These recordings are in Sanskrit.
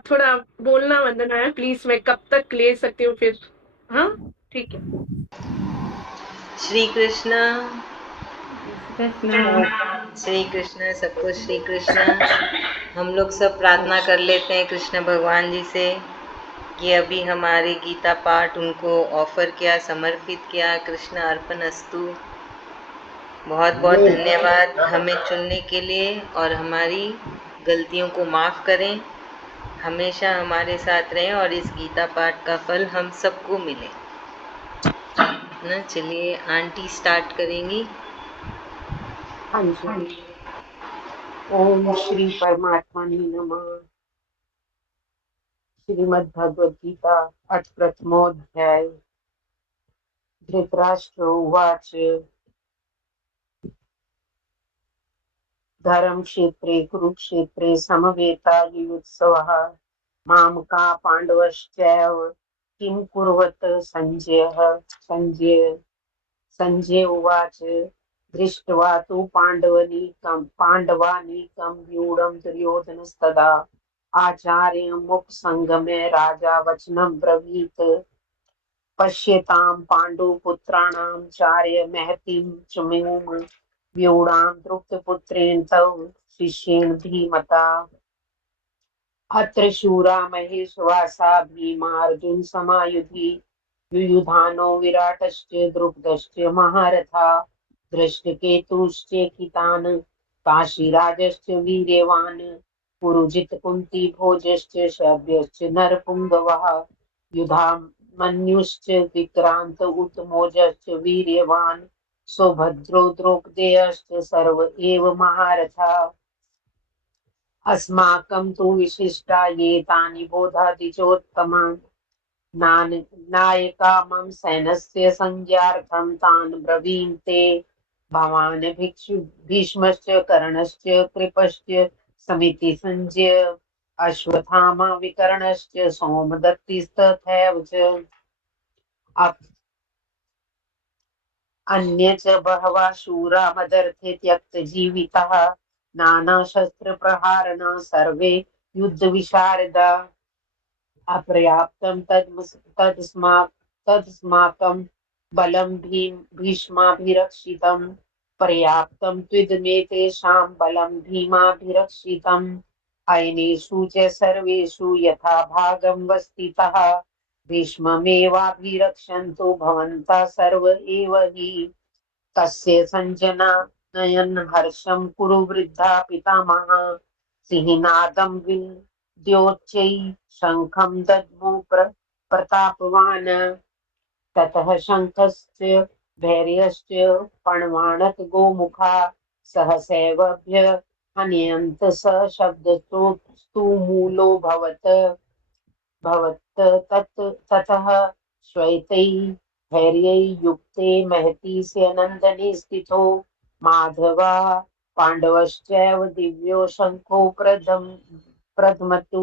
थोड़ा बोलना वंदना है प्लीज, मैं कब तक ले सकती हूँ फिर? हाँ ठीक है। श्री कृष्ण। कृष्णा। श्री कृष्ण, सबको श्री कृष्ण। हम लोग सब प्रार्थना कर लेते हैं कृष्ण भगवान जी से कि अभी हमारे गीता पाठ उनको ऑफर किया, समर्पित किया। कृष्ण अर्पण अस्तु। बहुत बहुत धन्यवाद हमें चुनने के लिए, और हमारी गलतियों को माफ़ करें, हमेशा हमारे साथ रहें और इस गीता पाठ का फल हम सबको मिले ना। चलिए आंटी स्टार्ट करेंगी। हाँ जी। ओम श्री परमात्मने नमः। श्रीमद् भगवद गीता अथ प्रथमोऽध्याय। धृतराष्ट्र उवाच। धर्मक्षेत्रे कुरुक्षेत्रे समवेतायुयुत्सवः। मामका पाण्डवश्चैव किं कुर्वत संजय उवाच। दृष्ट्वा तु पाण्डवानीकं व्यूढं दुर्योधनस्तदा आचार्यमुपसंगम्य राजा वचनं ब्रवीत्। पश्यतां पाण्डुपुत्राणां चार्य महतीं चमूं व्यूढां द्रुपदपुत्रेण तव शिष्येण धीमता। अत्र शूरा महेश्वासा भीमार्जुनसमायुधि युयुधानो विराटश्च द्रुपदश्च महारथा। धृष्टकेतुश्चेकितान् काशीराजश्च वीर्यवान् पुरुजित कुन्ती भोजश्च शव्यश्च नरपुङ्गवः। युधामन्युश्च विक्रान्त उत्तमोजश्च वीर्यवान् सौभद्रो द्रौपदेयश्च सर्व एव महारथा। अस्माकं तु विशिष्टा ये तानि बोधादिचोत्तमा। नायका मम सैन्यस्य संज्ञार्थं तान् ब्रवीमि ते। भवान् भीष्मश्च कर्णश्च कृपश्च समिति संजय अश्वत्थामा विकर्णश्च सोमदत्तिस्तथैव च। अन्ये च बहवः शूरा मदर्थे त्यक्तजीविताः। नानाशस्त्रप्रहारिणः सर्वे युद्धविशारदा। अपर्याप्तं तदस्माकं बलं भीष्माभिरक्षितं। पर्याप्तं त्विदमेतेषां बलं भीमाभिरक्षितम्। अयनेषु च सर्वेषु यथा भागं वस्थितः भीष्ममेवाभिरक्षन्तु भवन्तः सर्व एव हि। तस्य सञ्जनयन् हर्षं कुरु वृद्धा पितामहः। सिंहनादं विन्द्योच्चैः शङ्खं दद्मु प्रतापवान्। ततः शङ्खश्च भैर्यश्च पणवाणक गोमुखा सहसैवभ्यहन्यन्त स शब्दस्तु भवत् ततः श्वेतैः धैर्यैः युक्ते महती स्यनन्दने स्थितो माधवः पाण्डवश्चैव दिव्यो शङ्खो प्रथमतु।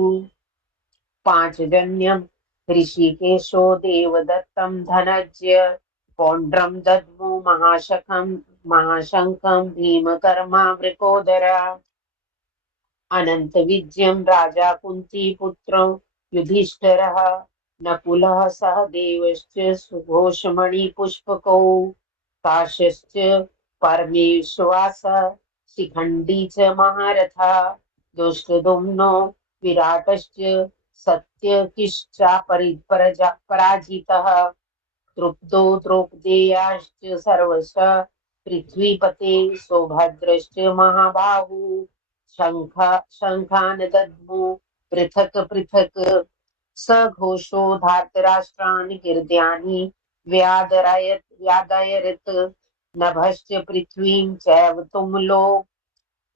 पाञ्चजन्यं ऋषिकेशो देवदत्तं धनज्य पौण्ड्रं दद्मु महाशङ्खं भीमकर्मा वृकोदरा। अनन्तविजयं राजा कुन्तीपुत्रो युधिष्ठिरः नकुलः सहदेवश्च सुघोषमणिपुष्पकौ काशश्च परमेश्वासः शिखण्डी च महारथः। दुष्टदुम्नो विराटश्च पराजितः। तृप्तो द्रौपदेयाश्च सर्वशः पृथ्वीपते सौभद्रश्च महाबाहु। शङ्खान् दद्मु पृथक् पृथक्। सघोषो धार्तराष्ट्रान् हृदयानि व्यादयरत्। नभश्च पृथ्वीं चैव तुमुलो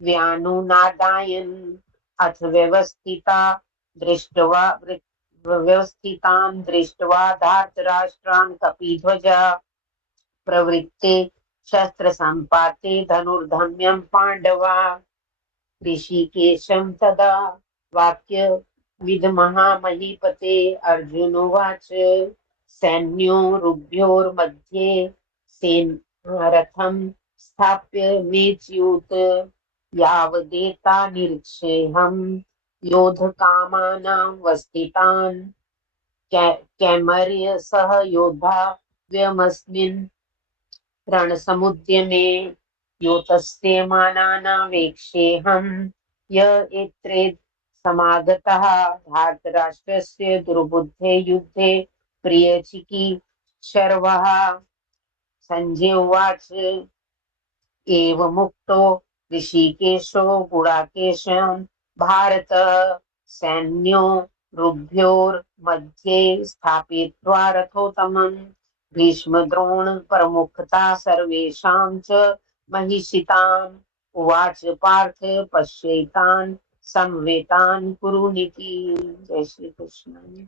व्यानुनादायन्। अथ व्यवस्थितान् दृष्ट्वा धार्तराष्ट्रान् कपिध्वजा प्रवृत्ते शस्त्रसम्पाते धनुर्धम्यं पाण्डवा। ऋषिकेशं तदा वाक्यविदमहामहीपते। अर्जुनोवाच। सैन्योरुभयोर्मध्ये रथं स्थाप्य मेच्युत यावदेता निरीक्षेऽहम् योद्धकामानां वस्थितान् कैमर्य सह योद्धाव्यमस्मिन् रणसमुद्यमे योतस्य मानानावेक्षेऽहं य एत्रेत् समागतः धार्तराष्ट्रस्य दुर्बुद्धे युद्धे प्रियचिकीर्षवः संजय उवाच एवमुक्तो ऋषिकेशो गुडाकेशं भारत सैन्यो रुभ्योर्मध्ये स्थापयित्वा रथोत्तमम् भीष्मद्रोण प्रमुखता सर्वेषां च महिषिताम् उवाच पार्थ पश्यैतान् संवेतान् कुरुनिति। जय श्री कृष्ण।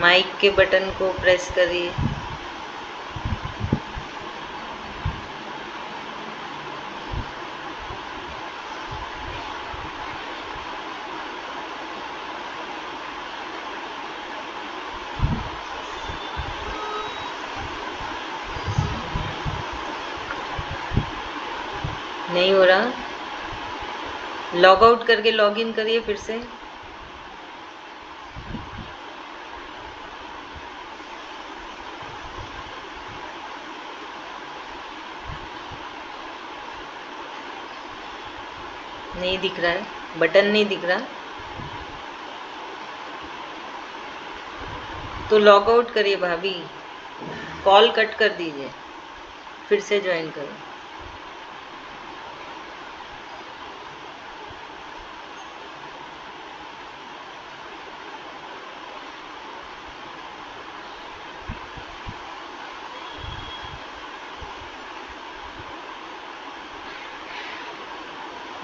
माइक के बटन को प्रेस करिए। नहीं हो रहा, लॉग आउट करके लॉग इन करिए फिर से। नहीं दिख रहा है, बटन नहीं दिख रहा, तो लॉग आउट करिए भाभी, कॉल कट कर दीजिए, फिर से ज्वाइन करो।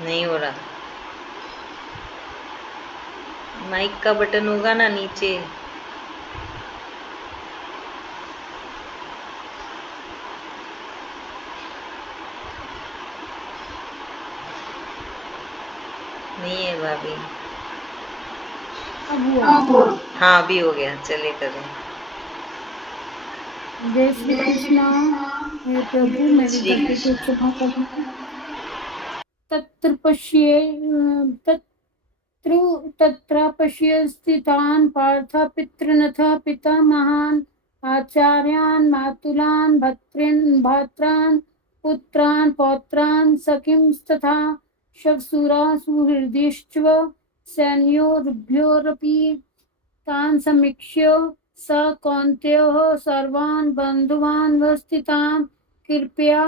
नहीं हो रहा, माइक का बटन होगा ना नीचे। नहीं है भाभी। अब हुआ। हाँ अभी हो गया, चलिए करें। जय श्री कृष्णा। हे प्रभु, मेरी श्री गलती को कृष्ण। क्षमा करना। तत्र पश्ये तत्र पश्य स्थितान् पार्थ पितृनथ पितामहान् आचार्यान् मातुलान् भ्रात्रान् पुत्रान् पौत्रान् सखींस्तथा शवसूरा सुहृदिश्च सैन्योरुभयोरपि तान् समीक्ष्य स कौन्तेयः सर्वान् बन्धुवान् वस्थितान् कृपया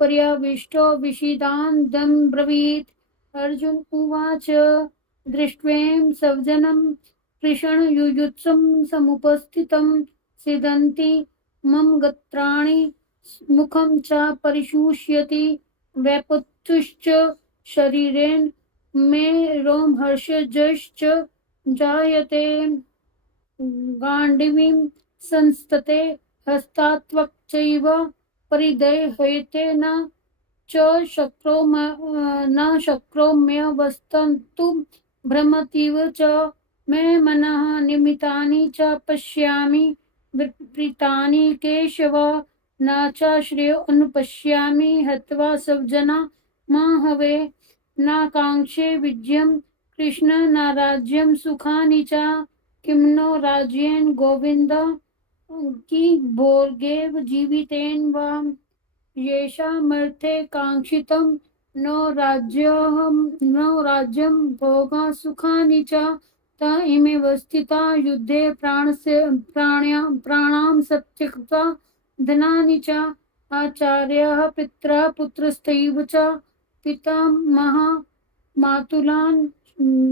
पर्यविष्टो विषीदान्दं ब्रवीत्। अर्जुन उवाच दृष्ट्वेम सवजनं कृष्णयुयुत्सं समुपस्थितं सीदन्ति मम गत्राणि मुखं च परिशुष्यति वैपत्युश्च शरीरेण मे रोमहर्षजश्च जायते गाण्डीवीं संस्तते हस्तात्वक्चैव परिदह्यते न शक्रोम्यवस्थन्तुं भ्रमतीव च मे मनः निमितानि च पश्यामि विपरीतानि केशव न च श्रेयो अनुपश्यामि हत्वा स्वजना माहवे न काङ्क्षे विजयं कृष्ण न राज्यं सुखानि च किं नो राज्येन गोविन्द कि भोगेव जीवितेन वा येषामर्थे काङ्क्षितं नो राज्यं भोगा सुखानि च त इमेव स्थिता युद्धे प्राणां सत्यक्त्वा धनानि च आचार्यः पितरः पुत्रस्तैव च पितामहः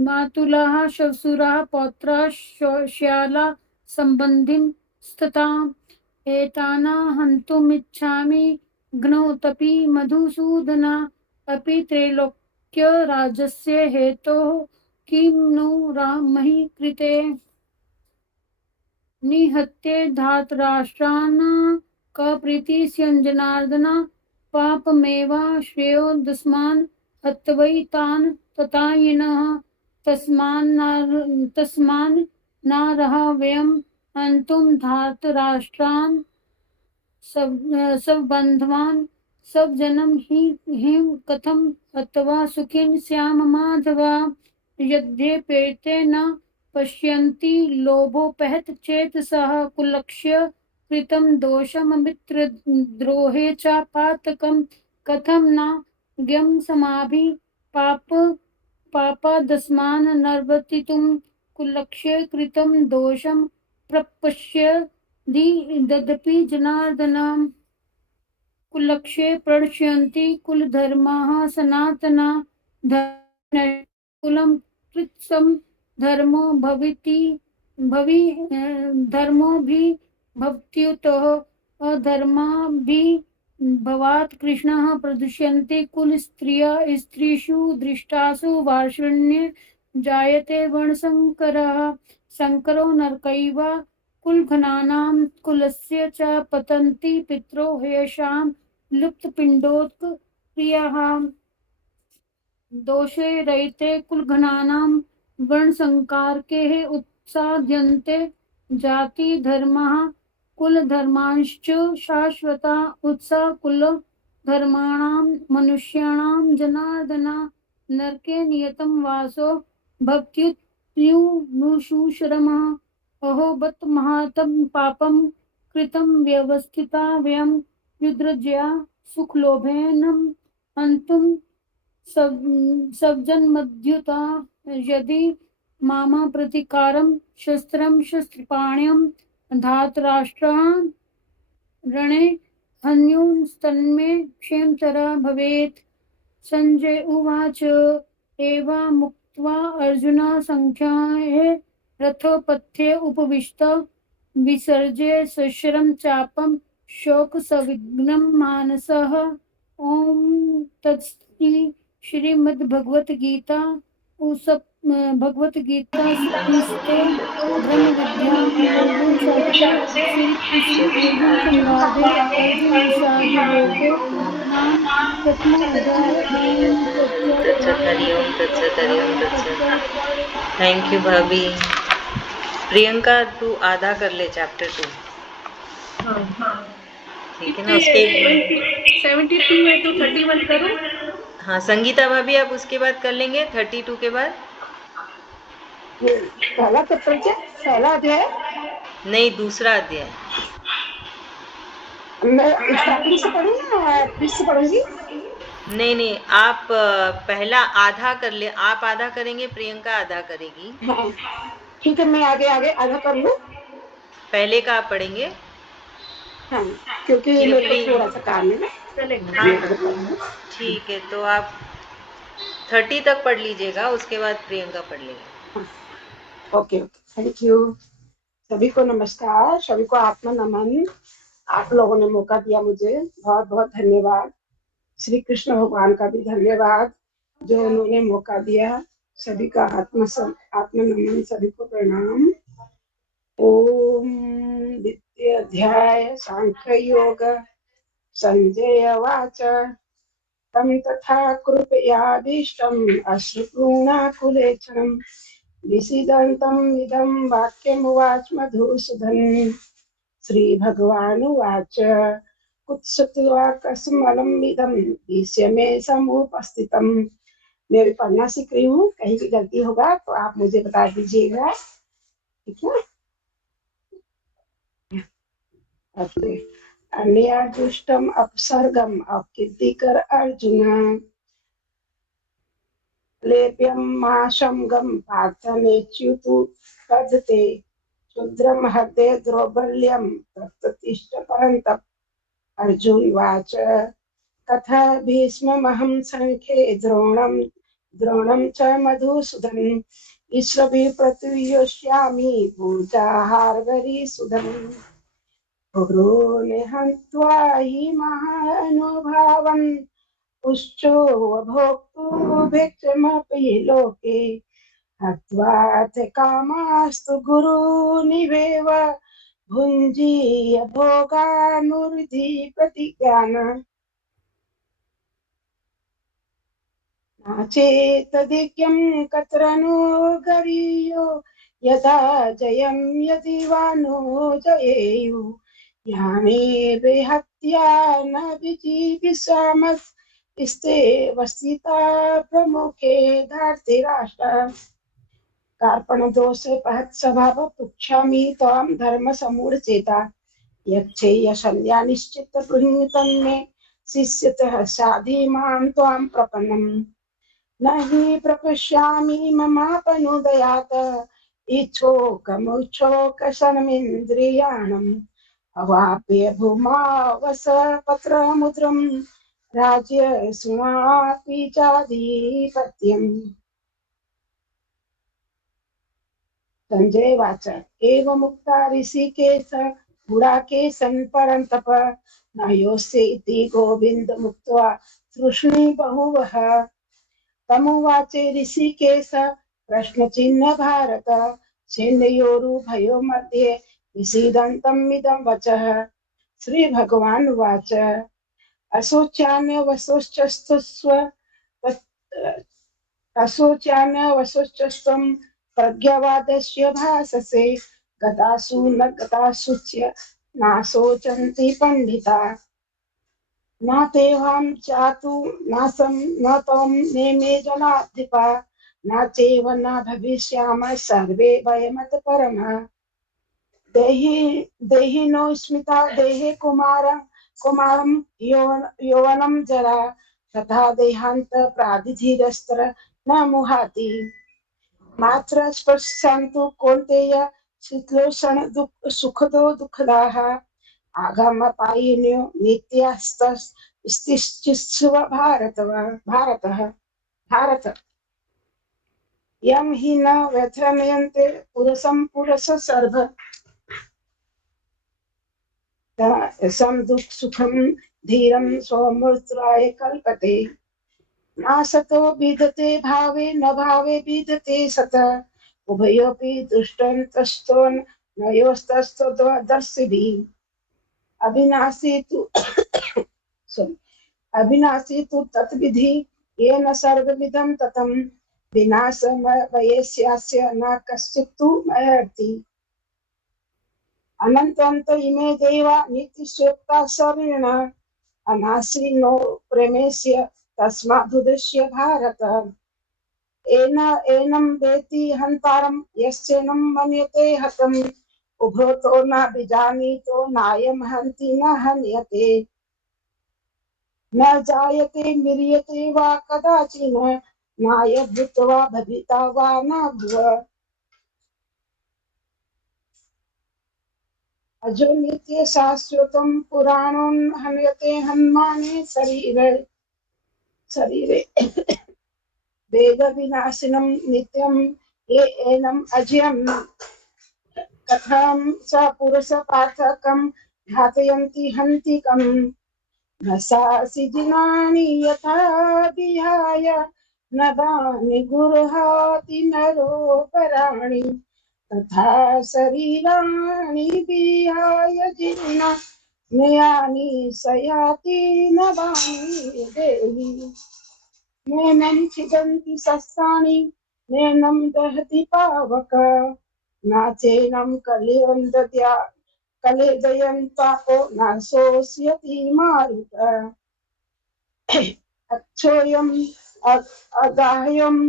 मातुलाः श्वशुराः पौत्राः श्याला सम्बन्धिनस्तथा एतान् हन्तुमिच्छामि घ्नोतपि मधुसूदन अपि त्रैलोक्यराज्यस्य हेतोः किं नो मही कृते निहत्य धार्तराष्ट्रान् कप्रीतिस्यन् जनार्दन पापमेवा श्रेयो दस्मान् हत्वै तान् तथायिनः तस्मान् नारः वयम् हन्तुं धार्तराष्ट्रान् सब बंधवान सब जन्म ही हिम कथम अथवा सुखिन श्याम माधवा यद्यपेते न पश्यन्ति लोभोपहत चेत सह कुलक्ष्य कृतं दोषम मित्र द्रोहे च पातकम कथम न ज्ञम समाभि पाप पापादस्मान् निर्वर्तितुं कुलक्ष्य कृतं दोषम प्रपश्य ददपि जनार्दनम् कुलक्षे प्रणश्यन्ति कुलधर्माः सनातना कुलं कृत्सम धर्मो भवि धर्मो भी भवत्युतः अधर्माभि भवात् कृष्णः प्रदुष्यन्ते कुल स्त्रीषु दृष्टासु वार्ष्ण्ये जायते वर्णशङ्करः शङ्करो नरकैव कुलघ्नानां कुलस्य च पतन्ति पितरो येषां लुप्तपिण्डोत्क्रियाः दोषे रहिते कुलघ्नानां वर्णसंकारके उत्साद्यन्ते जाति धर्मः कुलधर्मांश्च शाश्वता उत्साह कुलधर्माणां मनुष्याणां जनार्दन नरके नियतं वासो भक्त्युत्युनुशुश्रमः अहो बत महातं पापं कृतं व्यवस्थिता वयं युद्रज्या सुखलोभेन हन्तुं सब्जन्मद्युता यदि मामा प्रतिकारं शस्त्रं शस्त्रपाण्यं धातराष्ट्रान् रणे हन्युस्तन्मे क्षेमतरा भवेत् संजय उवाच एवमुक्त्वा अर्जुनः संख्याये रथोपथे उपविष्ट विसर्ज्य सशरं चापं शोकसंविघ्नं मानसः ॐ तत्सत् श्रीमद्भगवद्गीता भगवद्गीता उपनिषत्सु ब्रह्मविद्यायां योगशास्त्रे श्रीकृष्ण अर्जुन संवादे अर्जुन विषाद योगो नाम प्रथमोऽध्यायः। ओम तत्सत हरिओम तत्सत हरिओम तत्सत। थैंक यू भाभी। प्रियंका तू आधा कर ले चैप्टर 2। हाँ ठीक है ना। कितने उसके 72 है तो 31 करो। हाँ संगीता भाभी आप उसके बाद कर लेंगे 32 के बाद। पहला चैप्टर क्या पहला अध्याय नहीं दूसरा अध्याय। मैं स्टार्टिंग से पढ़ूँ या फिर से पढ़ूंगी? नहीं आप पहला आधा कर ले। आप आधा करेंगे प्रियंका आधा करेगी। हाँ ठीक है मैं आगे आधा कर लूँ। पहले का आप पढ़ेंगे। हाँ क्योंकि मेरे को थोड़ा सा काम है ना। चलेगा। ठीक है तो आप 30 तक पढ़ लीजिएगा उसके बाद प्रियंका पढ़ लेंगे। Okay thank you. सभी को नमस्कार, सभी को आत्मा नमन। आप लोगों ने मौका दिया मुझे, बहुत बहुत धन्यवाद। श्री कृष्ण भगवान का भी धन्यवाद जो उन्होंने मौका दिया। सभी का आत्मा नमन, सभी को प्रणाम। ओम द्वितीय अध्याय सांख्य योग। संजय वाच तम तथा कृपयादिष्टम् अश्रुपूर्णाकुलेक्षणम् विषीदन्तम् इदं वाक्यमुवाच मधुसूदन। श्रीभगवानुवाच कुत्सित्वा कस्मलम् इदं विषय में समुपस्थितम्। मैं भी पढ़ना सीख रही हूँ, कहीं भी गलती होगा तो आप मुझे बता दीजिएगा, ठीक है। अन्या दुष्टम अपसर्गम अकीर्तिकर अर्जुन लेप्यम माशंगम पार्थ नेच्युतु पद्धते क्षुद्रम हृदय द्रौबल्यम तत्तिष्ठ परन्तप। अर्जुन वाच तथा भीष्ममहं संख्ये द्रोणं च मधुसूदन ईश्वरी प्रतियोष्यामि भूजाहारवरीसुदन। हन्त्वा हि महानुभावन् पुश्चो भोक्तुं भिक्षमपि लोके हत्वाथ कामास्तु गुरुनिवेव भुञ्जीय भोगानुर्धि प्रतिज्ञान। नाचेतदिक्यं कत्र नो गरीयो यथा जयं यदि वा नो जयेयुः यामे बृहत्या न विजीविषामस्ते वसिता प्रमुखे धार्तिराष्ट्र कार्पण दोष पहत स्वभाव पुच्छामि त्वां धर्म समूढ़चेता यच्छेय शल्या निश्चित गृहीतन्मे शिष्यतः साधि मां त्वां प्रपन्नम् न हि प्रपश्यामि ममापनुदयात् इच्छोकमुच्छोकशनमिन्द्रियाणम् अवाप्य भूमा वस पत्रमुद्रं राज्य सुनापि चाधिपत्यम् संजय वाच एवमुक्ता ऋषिकेश गुडाकेशन् परन्तप न योऽस्य इति गोविन्दमुक्त्वा तृष्णी बहुवः तमुवाचे ऋषिकेश प्रश्नचिह्न भारत सेनयोरुभयो मध्ये विषीदन्तम् इदं वचः श्रीभगवान् उवाच अशोच्यान्यवशोचस्तस्व अशोच्यान्यवशोचस्त्वं प्रज्ञवादस्य भाससे गतासु न गतासुच्य नाशोचन्ति पण्डिता न तेऽहं चातु नासं न त्वं नेमे जनाधिपा न चैव न भविष्यामः सर्वे वयमत परमः देहि देहिनो स्मिता देहे कुमारं यौवनं जरा तथा देहान्त प्रादिधीरस्त्र न मुहाति मात्र स्पृशन्तु कौन्तेय शीतलोष्ण सुखदो दुःखदाः आगमपायिन्यो नित्यास्तस्तिश्चित्स्व भारतः भारत यं हि न व्यथ्रमयन्ते पुरस सर्व सं दुःख सुखं धीरं स्वमूर्त्राय कल्पते नासतो विदते भावे न भावे विदते सत उभयोऽपि दृष्टन्तस्तो नयोस्तस्तदर्शिभिः अविनाशी तु sorry, अविनाशी तु तत्विधि येन सर्वमिदं ततं विनाशमवयस्यास्य न कश्चित् तु मयर्ति अनन्तवन्त इमे देवा नित्यस्योक्ता शरीरिण अनासीनो प्रेमेस्य तस्मादुद्देश्य भारत एनं वेति हन्तारं यस्येनं मन्यते हतम् उभोतो न विजानीतो नायं हन्ति न हन्यते न जायते म्रियते वा कदाचिन् नाय भूत्वा भविता वा न भुव अजो नित्य शाश्वतं पुराणो हन्यते हन्माने शरीरे वेद विनाशिनं नित्यं ये एनम् अजयम् कथं स पुरुष पार्थकं घातयन्ति हन्ति कम् न सासि जिनानि यथा विहाय नवानि गुर्हाति नरोपराणि तथा शरीराणि विहाय जिन्ना नयानि सयाति नवानि देहि नैनं छिदन्ति शस्त्राणि नैनं दहति पावक नाचेनं कलेदयन् पापो न शोष्यति मारुत अक्षोऽयम् अगाह्यम्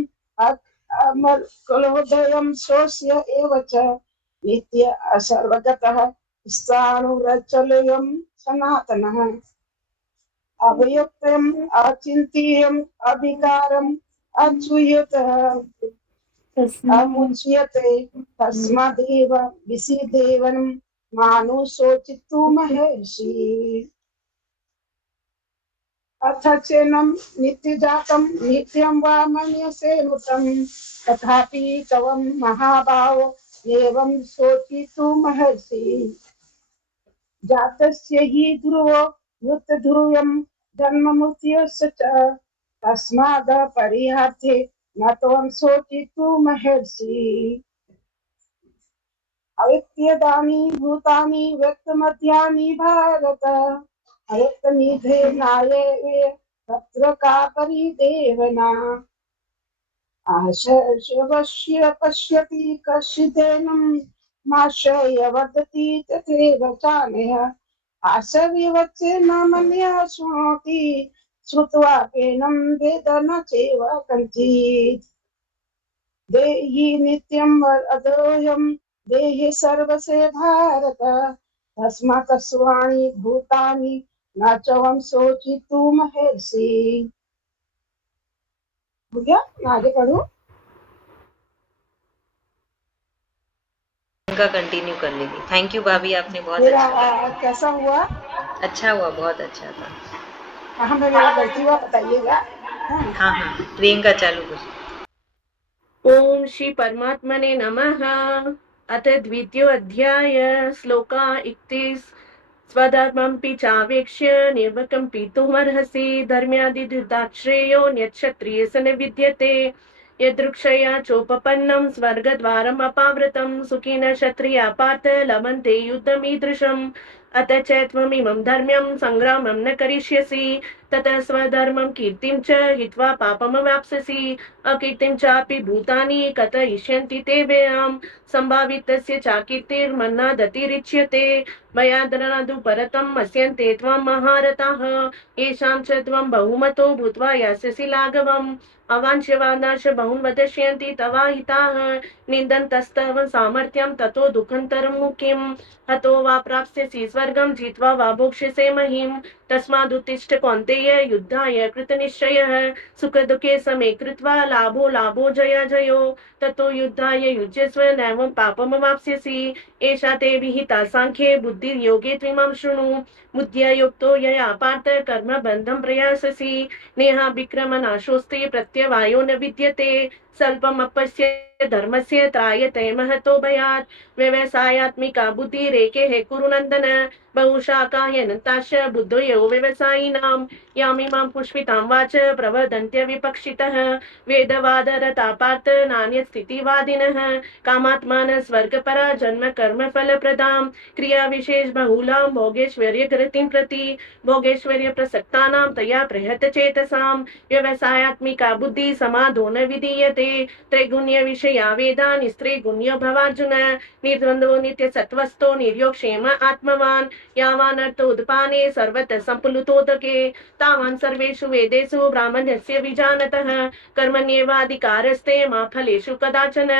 अमर्क्लोदयं शोष्य एव च नित्य असर्वगतः स्थाणुरचलयं सनातनः अभयुक्तम् अचिन्त्यम् अविकारम् अच्युतः अमुच्यते तस्मादेव विषीदेवं मानुषोचितु महर्षि अथ चैनं नित्यजातं नित्यं वा मन्यसे मृतं तथापि तव महाभावो एवं शोचितु महर्षि जातस्य हि ध्रुवो मृतध्रुवं जन्ममृत्युश्च तस्माद् परिहार्थे न त्वं शोचितु महर्षि अव्यक्त्यदानि भूतानि व्यक्तमध्यानि भारत अव्यक्तनिधे नाये तत्र का परिदेवना आशर्षवश्य पश्यति कश्चिदेनं माश्रय वदति तथैव चान्यः आशविवच्चे न मन्यः शृणोति श्रुत्वा केनं वेद न चैव कञ्चित् देहि नित्यं अदोऽयं देहि सर्वस्य भारत तस्मात् सर्वाणि भूतानि न च वं शोचितुमर्हसि। हो गया? मैं आगे पढ़ूं? उनका कंटिन्यू कर लेगी। थैंक यू भाभी, आपने बहुत मेरा अच्छा हुआ, बहुत अच्छा था। कहाँ में मेरा गलती हुआ बताइएगा। हाँ, प्रियंका चालू कर। ओम श्री परमात्मने नमः। अथ द्वितीयोऽध्याय श्लोका 31। स्वधर्मं चावेक्ष्य निर्वकम्पितुमर्हसि धर्म्यादिदुदाश्रेयो न्यक्षत्रियस्य न विद्यते यदृक्षया चोपपन्नं स्वर्गद्वारम् अपावृतं सुखिनः क्षत्रिया पार्थ लभन्ते युद्धमीदृशम् अत च त्वमिमं धर्म्यं संग्रामं न करिष्यसि ततः स्वधर्मं कीर्तिं च हित्वा पापमवाप्स्यसि अकीर्तिं चापि भूतानि कथयिष्यन्ति ते व्ययाम् सम्भावितस्य चाकीर्तिर्मन्नादतिरिच्यते मया दनादु परतं मस्यन्ते त्वं महारथाः येषां च त्वं बहुमतो भूत्वा यास्यसि लाघवम् अवाञ्छ्यवादांश बहुन् वदिष्यन्ति तवाहिताः निन्दन्तस्तव सामर्थ्यं ततो दुःखन्तरं मुख्यम् हतो वा प्राप्स्यसि स्वर्गं जित्वा वा भोक्ष्यसे महीम् तस्मादुत्तिष्ठ कौन्तेय युद्धाय कृतनिश्चयः सुखदुःखे समे कृत्वा लाभो लाभो जय जयो ततो युद्धाय युज्यस्व नैवं पापमवाप्स्यसि एषा ते विहिता सांख्ये बुद्धिर्योगे त्विमं शृणु बुद्ध्या युक्तो यया पार्थ कर्म बन्धं प्रयाससि नेहा विक्रमनाशोस्ते प्रत्यवायो न विद्यते स्वल्पमपस्य धर्मस्य त्रायते महतो भयात् व्यवसायात्मिका बुद्धिरेके हे कुरु नन्दन बहुशाखायनताश्च बुद्धयो व्यवसायिनां यामिमां पुष्पितां वाच प्रवदन्त्य विपक्षितः वेदवादरता पार्थ नान्यत् स्थितिवादिनः कामात्मान स्वर्गपरा जन्म कर्म फलप्रदां क्रिया विशेष बहुलां भोगेश्वर्यकृतिं प्रति भोगेश्वर्य प्रसक्तानां तया प्रहत चेतसां व्यवसायात्मिका बुद्धि समाधो न विधीयते त्रैगुण्य विषया वेदा निस्त्रिगुण्यो भवार्जुन निर्द्वन्द्वो नित्यसत्त्वस्थो निर्योगक्षेम आत्मवान् यावानर्थोत्पाने सर्वतः सम्प्लुतोदके तावान् सर्वेषु वेदेषु ब्राह्मणस्य विजानतः कर्मण्येवाधिकारस्ते मा फलेषु कदाचन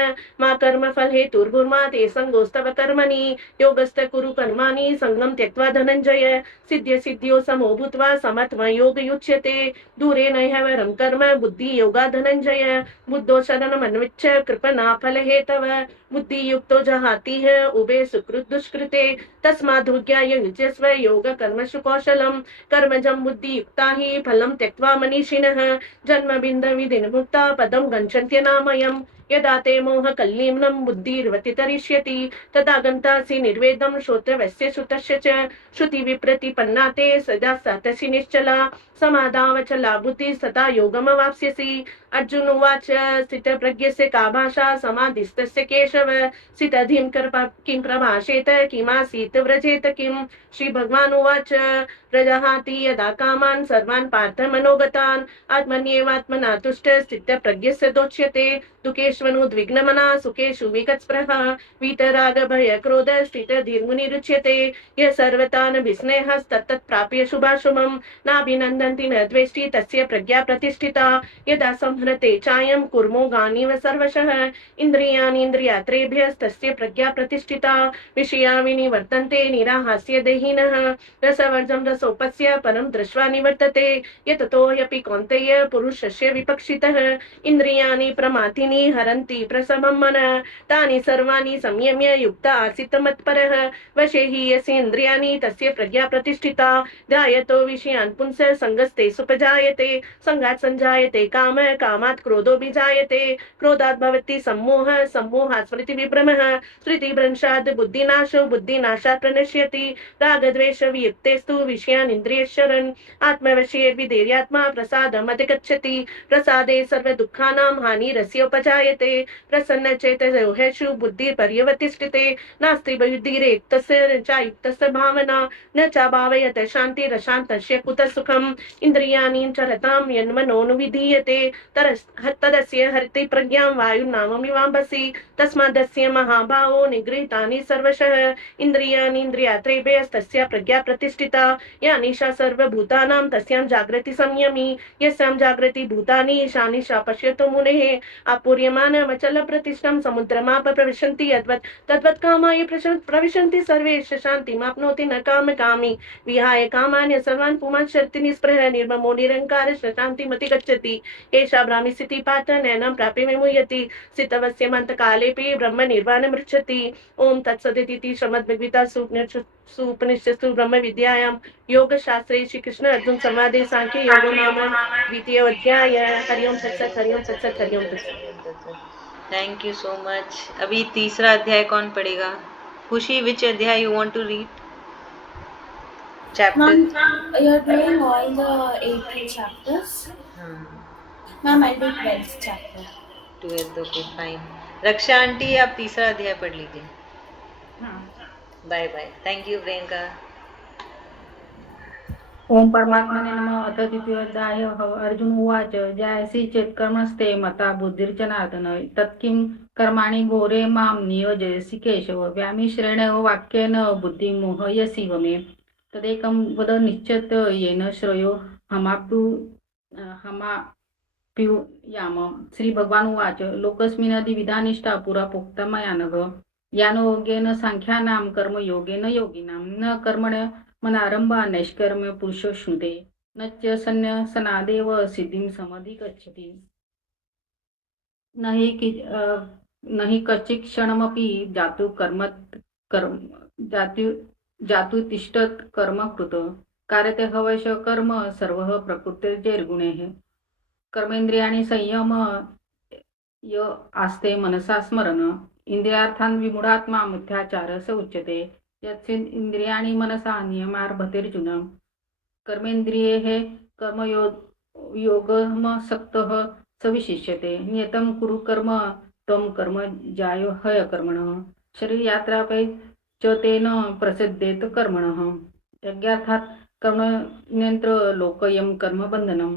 मा कर्मफल हेतुर्भुर्मा ते सङ्गोस्तव कर्मणि योगस्थ कुरु कर्माणि सङ्गं त्यक्त्वा धनञ्जय सिद्ध्य सिद्ध्यो समो भूत्वा समत्व योगयुच्यते दूरे नैहवरं कर्म बुद्धि योगा धनञ्जय बुद्धो शरणमन्विच्छ कृपणा फलहेतव बुद्धियुक्तो जहातिः उभे सुकृत दुष्कृते तस्माद्धुर्याय युज्यस्व योग कर्मसु कौशलम् कर्मजं बुद्धियुक्ता हि फलं त्यक्त्वा मनीषिणः जन्म बिन्द विधिर्मुक्ता पदं गच्छन्त्यनामयम् यदा ते मोह कल्लीनं बुद्धिर्वतितरिष्यति तदा गन्तासि निर्वेदं श्रोत्रवस्य श्रुतस्य च श्रुति विप्रतिपन्ना ते सदा सातसि निश्चला समाधावचला बुद्धि सदा योगमवाप्स्यसि अर्जुन उवाच स्थितप्रज्ञस्य का भाषा समाधिस्तस्य केशव स्थितधिं किं प्रभाषेत किमासीत् व्रजेत किम् श्रीभगवान् उवाच प्रजहाति यदा कामान् सर्वान् पार्थ मनोगतान् आत्मन्येवात्मना तुष्ट स्थितप्रज्ञस्य दोच्यते दुःखेष्वनुद्विग्नमना सुखेषु विगतस्पृहा वीतराग भय क्रोध स्थितधीर्मुनिरुच्यते यः सर्वथा न विस्नेहस्तत्तत् प्राप्य शुभाशुभम् नाभिनन्दन्ति न द्वेष्टि तस्य प्रज्ञा प्रतिष्ठिता यदा संहृते चायं कुर्मो गानीव सर्वशः इन्द्रियाणीन्द्रियात्रेभ्यस्तस्य प्रज्ञा प्रतिष्ठिता विषया विनिवर्तन्ते निराहास्य देहिनः रसवर्जं रसोपस्य परं दृष्ट्वा निवर्तते यततो ह्यपि कौन्तेय पुरुषस्य विपक्षितः इन्द्रियाणि प्रमाथिनि हरन्ति प्रसभं मनः तानि सर्वाणि संयम्य युक्त आसीत् मत्परः वशे हि यस्य इन्द्रियाणि तस्य प्रज्ञा प्रतिष्ठिता ध्यायतो विषयान् पुंसः संगस्ते सुपजायते संगात् संजायते काम कामात् क्रोधो विजायते क्रोधात् भवति सम्मोहः सम्मोहात् स्मृतिविभ्रमः स्मृतिभ्रंशात् बुद्धिनाशो बुद्धिनाशात् प्रणश्यति रागद्वेष वियुक्तेस्तु विषयान् इन्द्रियशरन् आत्मवशे विधेर्यात्मा प्रसादम् अधिगच्छति प्रसादे सर्वदुःखानां हानिरस्योपजायते विधीयते प्रसन्नचेतसो ह्यशु बुद्धिर्पर्यवतिष्ठिते नास्ति बुद्धिरेक्तस्य चायुक्तस्य भावना न च भावयत शान्तिरशान्तस्य कुतः सुखम् इन्द्रियाणि चरतां यन्मनोनुविधीयते तदस्य हरति प्रज्ञां वायुर्नावमिवाम्भसि तस्मादस्य महाभावो निगृहीतानि सर्वशः इन्द्रियाणीन्द्रियात्रेभ्यस्तस्य प्रज्ञा प्रतिष्ठिता या निशा सर्वभूतानां तस्यां जागृति संयमी यस्यां जागृति भूतानि ईशा निशा पश्यतो मुनेः आपूर्यमानमचल प्रतिष्ठं समुद्रमाप प्रविशन्ति यद्वत् तद्वत् कामाय प्रविशन्ति सर्वेश शान्तिमाप्नोति न कामकामी विहाय कामान्य सर्वान् पुमान् शर्ति निःस्पृहः निर्ममो निरङ्कार शान्तिमति गच्छति एषा ब्राह्मी स्थितिः पात नैनं प्राप्य विमुह्यति स्थितवस्य मन्तकालेऽपि ब्रह्म निर्वाणमृच्छति ओम तत्सदिति श्रीमद्भगवद्गीतासु उपनिषत्सु ब्रह्म विद्यायां योगशास्त्रे श्री कृष्ण अर्जुन संवादे सांख्य योगो नाम द्वितीय अध्याय। हरिओम तत्सत् हरिओम तत्सत् हरिओम तत्सत्। Thank you so much. अभी तीसरा अध्याय कौन पढ़ेगा? खुशी, विच अध्याय you want to read? Chapter You're doing all the 18 chapters. Ma'am, I'll do 12th chapter. 12th, okay fine. Raksha aunty आप तीसरा अध्याय पढ़ लीजिए। Bye bye. Thank you Priyanka. Om परमात्मने नमः। अथ द्वितीयोऽध्यायः। अर्जुन उवाच जायसि चेत् कर्मस्ते मता बुद्धिर्जनार्दन तत्किं कर्माणि घोरे मां नियोजयसि केशव व्यामिश्रेण वाक्येन बुद्धिं मोहयसि मे तदेकं वद निश्चित येन श्रेयो हमाप्युयाम। श्री भगवान उवाच लोकस्मिन् द्विविधानिष्ठा पुरा प्रोक्ता मया नघ यानो योगेन सांख्यानां कर्मयोगेन योगिनां न कर्मण्य मनारंभा नैष्कर्म्य पुरुषो श्नुते न च सन्न्यासनादेव सिद्धिं समधिगच्छति न हि कश्चित् क्षणमपि जातु तिष्ठत् कर्म कृत कार्यते हवश कर्म सर्वः प्रकृतिर्जैर्गुणैः कर्मेन्द्रियाणि संयम य आस्ते मनसा स्मरण इंद्रियार्थान् विमूढात्मा मिथ्याचार स उच्यते यस्मिन् इंद्रियाणि मनसा नियमार्भतेर्जुन कर्मेन्द्रियैः कर्मयोगमसक्तः स विशिष्यते नियतं कुरु कर्म त्वं कर्म जायो हय कर्मणः शरीरयात्रापै च तेन प्रसिद्धेत कर्मणः यज्ञार्थात् कर्मण्यन्त्र लोकयं कर्मबन्धनं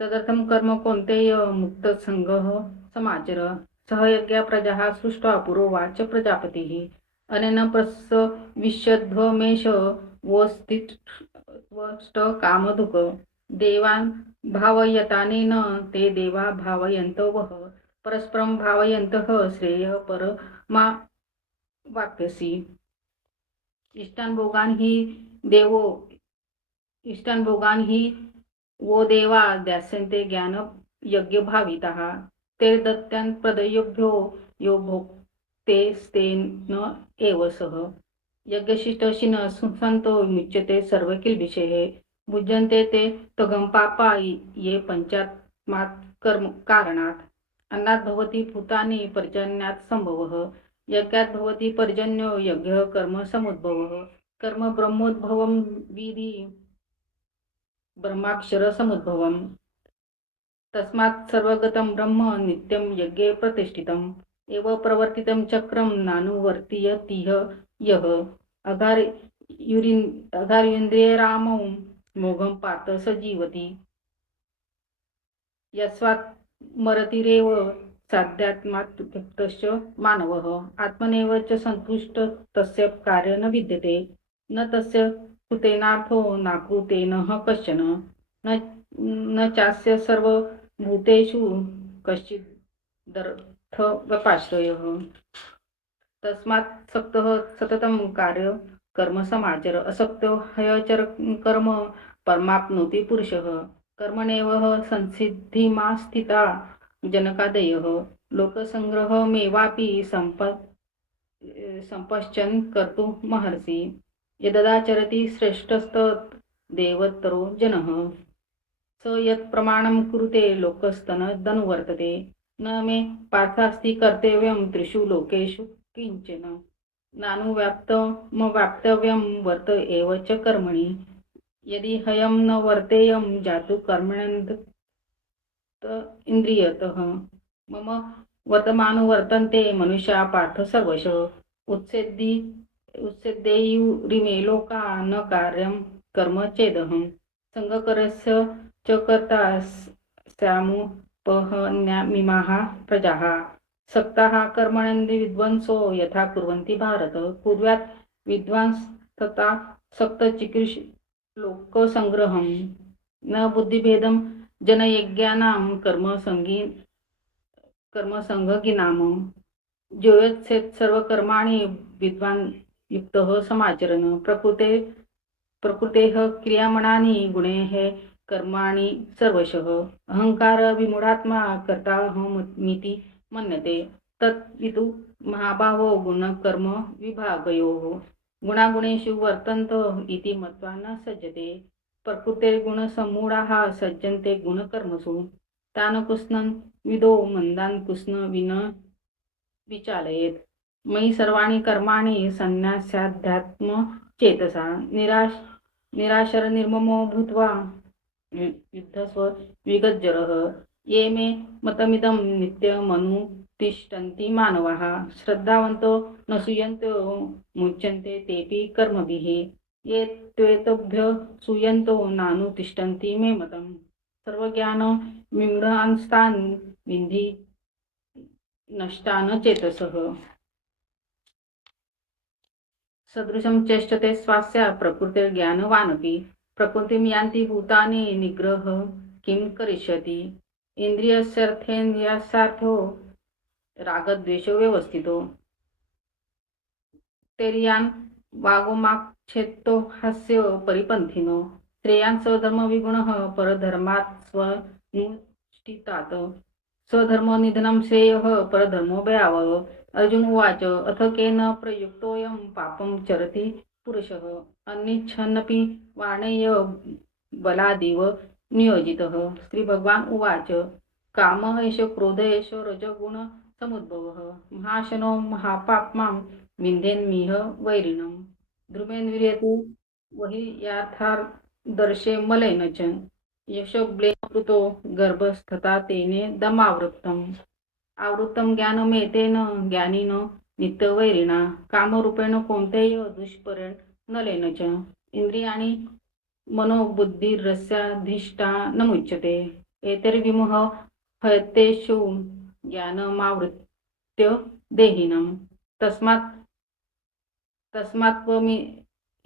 तदर्थं कर्म कौन्तेय मुक्तसंगः समाचर सह यज्ञ प्रजाः सृष्ट्वा पुरोवाच प्रजापतिः अनेन प्रसविष्यध्वमेष वस्तिष्ठ कामधुक देवान् भावयतानेन ते देवा भावयन्तो वः परस्परं भावयन्तः श्रेयः परमा वाप्यसि इष्टान् भोगान् हि वो देवा दास्यन्ते ज्ञान यज्ञ भाविताः ते दत्तान् प्रदयोभ्यो यो भोक्तेस्तेन एव सः यज्ञशिष्टशिन सुसन्तो मुच्यते सर्वकिल्बिषैः भुज्यन्ते ते तगं पापा ये पञ्चात्मात् कर्म कारणात् अन्नात् भवति भूतानि पर्जन्यात् संभवः यज्ञात् भवति पर्जन्यो यज्ञः कर्म समुद्भवः कर्म ब्रह्मोद्भवं विधि ब्रह्माक्षर समुद्भवम् तस्मात् सर्वगतं ब्रह्म नित्यं यज्ञे प्रतिष्ठितम् एव प्रवर्तितं चक्रं नानुवर्तीयतिह यः अघार्युन्द्रियरामौ मोघं पार्थ स जीवति यस्मात् मरतिरेव साध्यात्मात्युक्तश्च मानवः आत्मनेव च सन्तुष्ट तस्य कार्य न विद्यते न तस्य कृतेनार्थो नाकृतेनः कश्चन न चास्य सर्वभूतेषु कश्चिदर्थव्यपाश्रयः तस्मात् सक्तः सततं कार्य कर्म समाचर असक्तो हयचर कर्म परमाप्नोति पुरुषः कर्मणेव संसिद्धिमास्थिता जनकादयः लोकसंग्रहमेवापि संपश्चन् कर्तुमर्हसि यददाचरति श्रेष्ठस्तत् देवतरो जनः स यत् प्रमाणं कुरुते लोकस्तनदनुवर्तते न मे पार्थास्ति कर्तव्यं त्रिषु लोकेषु किंचन नानुव्याप्तमव्याप्तव्यं वर्त एव च कर्मणि यदि हयं न वर्तेयं जातु कर्मण्यन्त इंद्रियतः मम वर्तमानो वर्तन्ते मनुष्या पार्थ सर्वश उत्सेदेयुरिमे लोका न कार्यं कर्म चेदहं संगकरस्य च कर्ता स्यामुपहन्यामिमाः प्रजाः सक्ताः कर्मण्यन्ति विद्वांसो यथा कुर्वन्ति भारत कुर्यात् विद्वांस तथा सक्तचिकीर्ष लोकसंग्रहं न बुद्धिभेदं जनयज्ञानां कर्मसंगीनाम ज्योयत्सेत् सर्वकर्माणि विद्वान् युक्तः समाचरन् प्रकृतेः क्रियामणानि गुणैः कर्माणि सर्वशः अहंकार विमूढात्मा कर्ताहमिति मन्यते तत्वितु महाभावो गुणकर्म विभागयोः गुणागुणेषु वर्तन्त इति मत्वा न सज्जते प्रकृतिर्गुणसम्मूढाः सज्जन्ते गुणकर्मसु तान् कुस्नन् विदो मंदान् कुस्न विन विचालयेत् मयि सर्वाणि कर्माणि संन्यास्याध्यात्म चेतसा निराशर निर्ममो भूत्वा युद्धस्व विगज्जरः ये मे मतमिदं नित्यमनुतिष्ठन्ति मानवाः श्रद्धावन्तो न सूयन्तो मुच्यन्ते तेऽपि कर्मभिः ये त्वेतभ्य सूयन्तो नानुतिष्ठन्ति मे मतम् सर्वज्ञान विमूढांस्तान् विन्धि नष्टान चेतसः सदृशं चेष्टते स्वास्या प्रकृतिर्ज्ञानवानपि प्रकृतिं यान्ति भूतानि निग्रह किं करिष्यति इन्द्रियस्यर्थेन्द्रियार्थो रागद्वेषो व्यवस्थितो तेर्यान् वागोमाक्षेत्तो हास्य परिपन्थिनो श्रेयान् स्वधर्मविगुणः परधर्मात् स्वनुष्ठितात् स्वधर्मनिधनं श्रेयः परधर्मो भयावह अर्जुन उवाच अथ केन प्रयुक्तोऽयं पापं चरति पुरुषः अनिच्छन्नपि वाणेय बलादिव नियोजितः श्रीभगवान् उवाच कामः एष क्रोध एष रजोगुण समुद्भवः महाशनो महापाप्मां विन्देन्मिह वैरिणं ध्रुमेन विर्यतु वहि याथार्दर्शे मलेन च यशोब्लेन कृतो गर्भस्थता तेने दमावृत्तम् आवृत्तं ज्ञानमेतेन ज्ञानिन नित्यवैरिणा कामरूपेण कौन्तेय दुष्परिणलेन च इंद्रियाणि मनोबुद्धिरस्याधिष्ठानमुच्यते एतैर्विमुह हयतेषु ज्ञानमावृत्य देहिनं तस्मात्त्वमि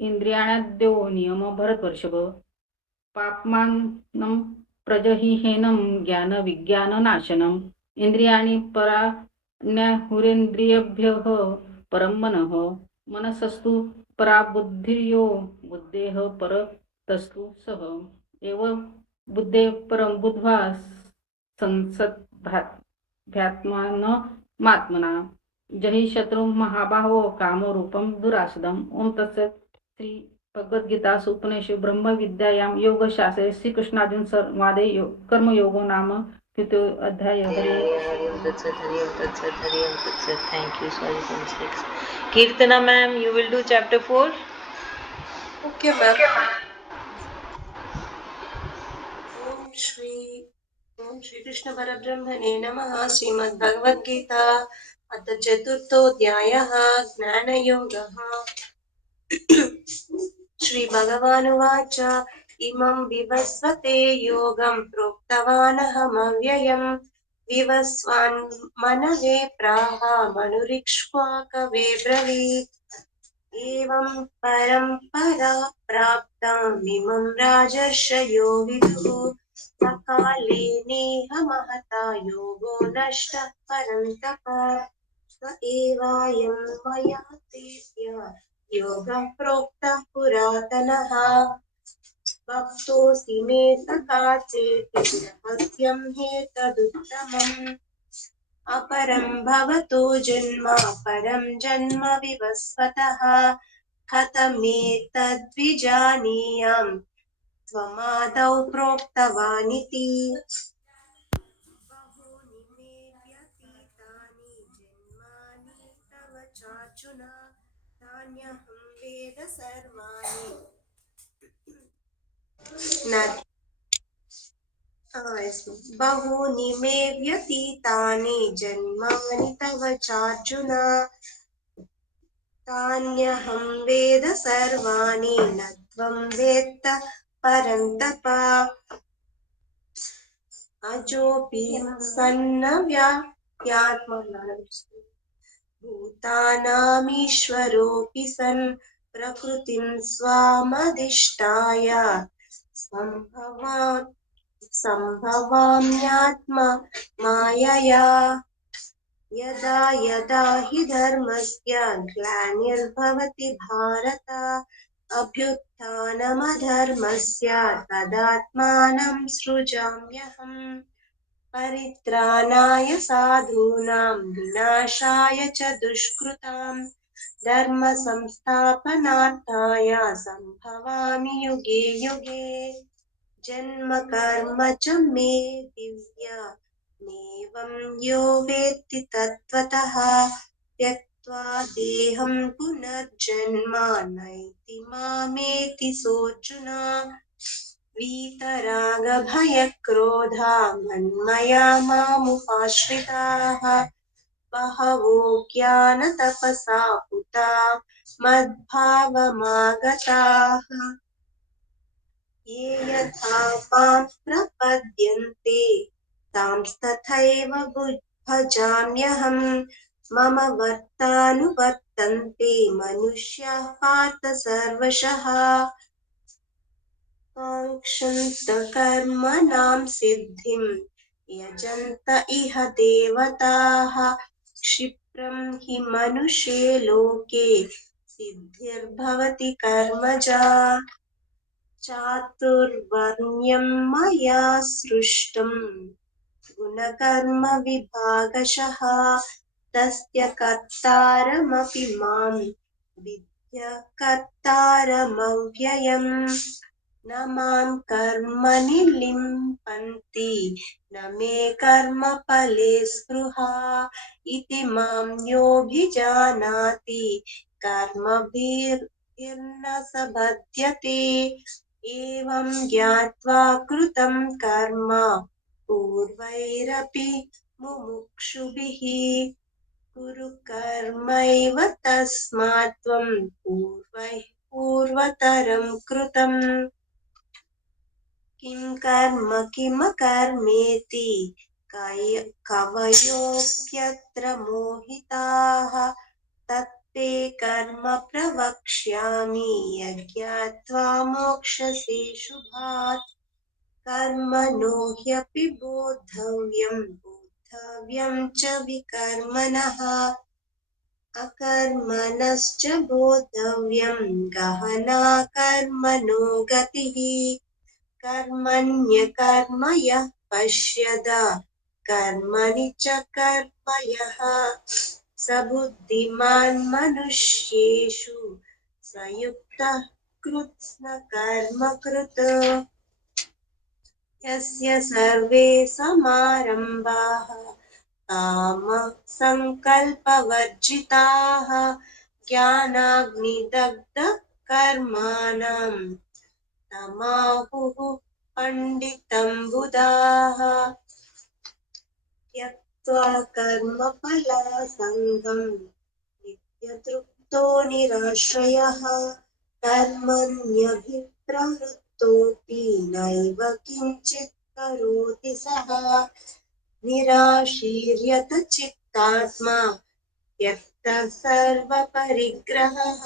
इंद्रियाणाद्यो नियम भरतवर्षभ पाप्मानं प्रजहिहेनं ज्ञानविज्ञाननाशनम् इंद्रियाणि पराण्याहुरेन्द्रियेभ्यः परं मनसस्तु परा बुद्धिर्यो बुद्धेः परतस्तु सः एव बुद्धे परं बुद्ध्वा संसद्ध्यात्मात्मना जहि शत्रुं महाबाहो कामरूपं दुरासदम् ओम तत्सत् श्री भगवद्गीतासु उपनिषदु ब्रह्मविद्यायां योगशास्त्रे श्रीकृष्णार्जुन संवादे कर्मयोगो नाम तृतीयो अध्याय हरि ओम तत्सत thank you sorry for mistakes Keerthana ma'am you will do chapter 4 okay ma'am Om Shri Krishna परब्रह्मणे नमः श्रीमद्भगवद्गीता अथ चतुर्थोऽध्यायः ज्ञानयोगः श्रीभगवानुवाच इमं विवस्वते योगं प्रोक्तवानहमव्ययम् विवस्वान् मनवे प्राह मनुरिक्ष्वाकवे ब्रवीत् एवं परम्परा प्राप्तमिमं राजर्षयो विदुः सकाले नेह महता योगो नष्टः परन्तप स एवायं मया तेऽद्य योगः प्रोक्तः पुरातनः भक्तोऽसि मे सखा चेति सत्यं ह्येतदुत्तमम् अपरं भवतो जन्म परं जन्म विवस्वतः कथमेतद्विजानीयाम् त्वमादौ प्रोक्तवानिति बहूनि मे व्यतीतानि जन्मानि तव चार्जुन तान्यहं वेद सर्वाणि न बहूनि मे व्यतीतानि जन्मानि तव चार्जुन तान्यहं वेद सर्वाणि न त्वं वेत्त परन्तप अजोऽपि सन्नव्यात्मना भूतानामीश्वरोऽपि सन् प्रकृतिं स्वामधिष्ठाय सम्भवाम्यात्मा मायया यदा यदा हि धर्मस्य ग्लानिर्भवति भारत अभ्युत्थानमधर्मस्य तदात्मानं सृजाम्यहम् परित्राणाय साधूनां विनाशाय च दुष्कृतां धर्म संस्थापनार्थाय सम्भवामि युगे युगे जन्म कर्म च मे दिव्यमेवं यो वेत्ति तत्त्वतः त्यक्त्वा देहं पुनर्जन्म नैति मामेति सोऽर्जुन वीतरागभयक्रोधा मन्मया मामुपाश्रिताः बहवो ज्ञानतपसा पुता मद्भावमागताः ये यथा मां प्रपद्यन्ते तांस्तथैव भजाम्यहम् मम वर्तानुवर्तन्ते मनुष्याः पार्थ सर्वशः काङ्क्षन्त कर्मणां सिद्धिं यजन्त इह देवताः क्षिप्रं हि मनुष्ये लोके सिद्धिर्भवति कर्मजा चातुर्वर्ण्यं मया सृष्टं गुणकर्मविभागशः तस्य कर्तारमपि मां विद्य कर्तारमव्ययम् न मां कर्मणि लिम्पन्ति न मे कर्मफले स्पृहा इति मां योऽभिजानाति कर्मभिर्न स बध्यते एवं ज्ञात्वा कृतं कर्म पूर्वैरपि मुमुक्षुभिः कुरु कर्मैव तस्मात् त्वं पूर्वतरं कृतम् किं कर्म किमकर्मेति कवयोऽप्यत्र मोहिताः तत्ते कर्म प्रवक्ष्यामि यज्ञात्वा मोक्षसे शुभात् कर्मणो ह्यपि बोद्धव्यं च विकर्मणः अकर्मणश्च बोद्धव्यं गहना कर्मणो गतिः कर्मण्यकर्म यः पश्यद कर्मणि च कर्म यः स बुद्धिमान् मनुष्येषु स युक्तः कृत्स्नकर्म कृत् यस्य सर्वे समारम्भाः कामसङ्कल्पवर्जिताः ज्ञानाग्निदग्धकर्माणं तमाहुः पण्डितं बुधाः त्यक्त्वा कर्मफलासङ्गं नित्यतृप्तो निराश्रयः कर्मण्यभिप्रवृत्तोऽपि नैव किञ्चित् करोति सः निराशीर्यत चित्तात्मा त्यक्तः सर्वपरिग्रहः